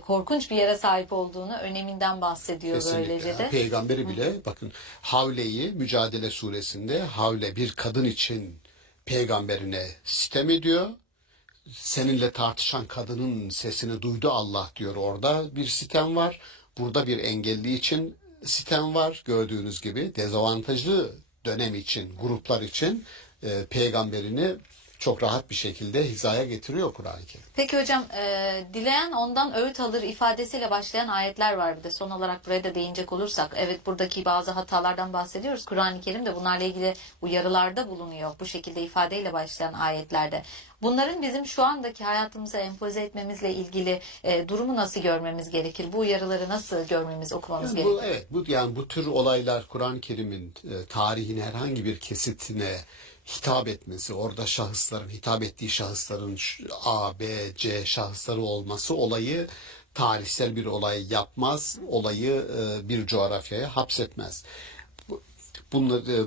korkunç bir yere sahip olduğunu, öneminden bahsediyor. Kesinlikle. Böylece de. Peygamberi bile bakın Havle'yi Mücadele suresinde Havle bir kadın için peygamberine sitem ediyor. Seninle tartışan kadının sesini duydu Allah diyor, orada bir sitem var. Burada bir engelli için sitem var. Gördüğünüz gibi dezavantajlı dönem için, gruplar için peygamberini çok rahat bir şekilde hizaya getiriyor Kur'an-ı Kerim. Peki hocam, dileyen ondan öğüt alır ifadesiyle başlayan ayetler var bir de. Son olarak buraya da değinecek olursak, evet buradaki bazı hatalardan bahsediyoruz. Kur'an-ı Kerim de bunlarla ilgili uyarılarda bulunuyor. Bu şekilde ifadeyle başlayan ayetlerde. Bunların bizim şu andaki hayatımıza empoze etmemizle ilgili durumu nasıl görmemiz gerekir? Bu uyarıları nasıl görmemiz, okumamız gerekir? Evet, bu tür olaylar Kur'an-ı Kerim'in tarihine herhangi bir kesitine hitap etmesi, orada şahısların, hitap ettiği şahısların A, B, C şahısları olması olayı tarihsel bir olay yapmaz, olayı bir coğrafyaya hapsetmez.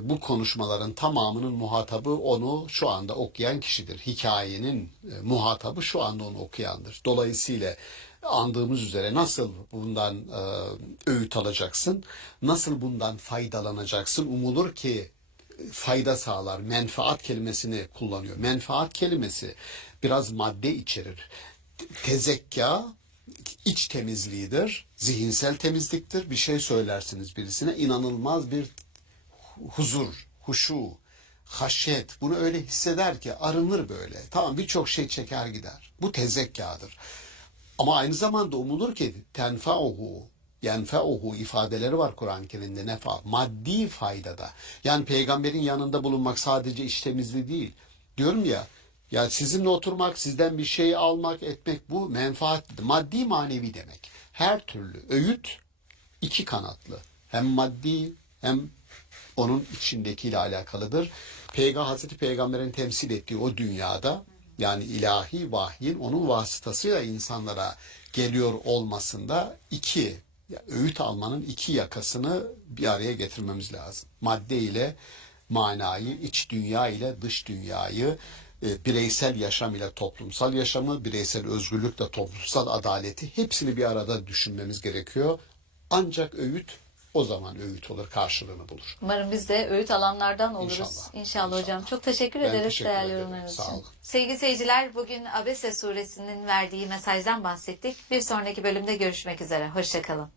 Bu konuşmaların tamamının muhatabı onu şu anda okuyan kişidir. Hikayenin muhatabı şu anda onu okuyandır. Dolayısıyla andığımız üzere nasıl bundan öğüt alacaksın, nasıl bundan faydalanacaksın, umulur ki fayda sağlar. Menfaat kelimesini kullanıyor. Menfaat kelimesi biraz madde içerir. Tezekka iç temizliğidir, zihinsel temizliktir. Bir şey söylersiniz birisine, inanılmaz bir huzur, huşu, haşyet, bunu öyle hisseder ki arınır böyle. Tamam, birçok şey çeker gider. Bu tezekkadır. Ama aynı zamanda umulur ki tenfa'uhu, yenfe'uhu ifadeleri var Kur'an-ı Kerim'de, nefa, maddi faydada. Yani peygamberin yanında bulunmak sadece iç temizliği değil. Diyorum ya sizinle oturmak, sizden bir şey almak, etmek, bu menfaat, maddi manevi demek. Her türlü öğüt iki kanatlı. Hem maddi hem onun içindekiyle alakalıdır. Hazreti Peygamber'in temsil ettiği o dünyada, yani ilahi vahyin onun vasıtasıyla insanlara geliyor olmasında öğüt almanın iki yakasını bir araya getirmemiz lazım. Madde ile manayı, iç dünya ile dış dünyayı, bireysel yaşam ile toplumsal yaşamı, bireysel özgürlükle toplumsal adaleti, hepsini bir arada düşünmemiz gerekiyor. Ancak öğüt o zaman öğüt olur, karşılığını bulur. Umarım biz de öğüt alanlardan oluruz. İnşallah. İnşallah hocam. Çok teşekkür Ben ederiz teşekkür değerli ederim. yorumlarınız Sağ için. olun. Sevgili seyirciler, bugün Abese suresinin verdiği mesajdan bahsettik. Bir sonraki bölümde görüşmek üzere. Hoşçakalın.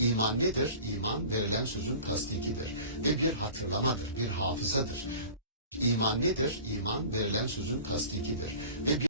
İman nedir? İman verilen sözün tasdikidir ve bir hatırlamadır, bir hafızadır. İman nedir? İman verilen sözün tasdikidir ve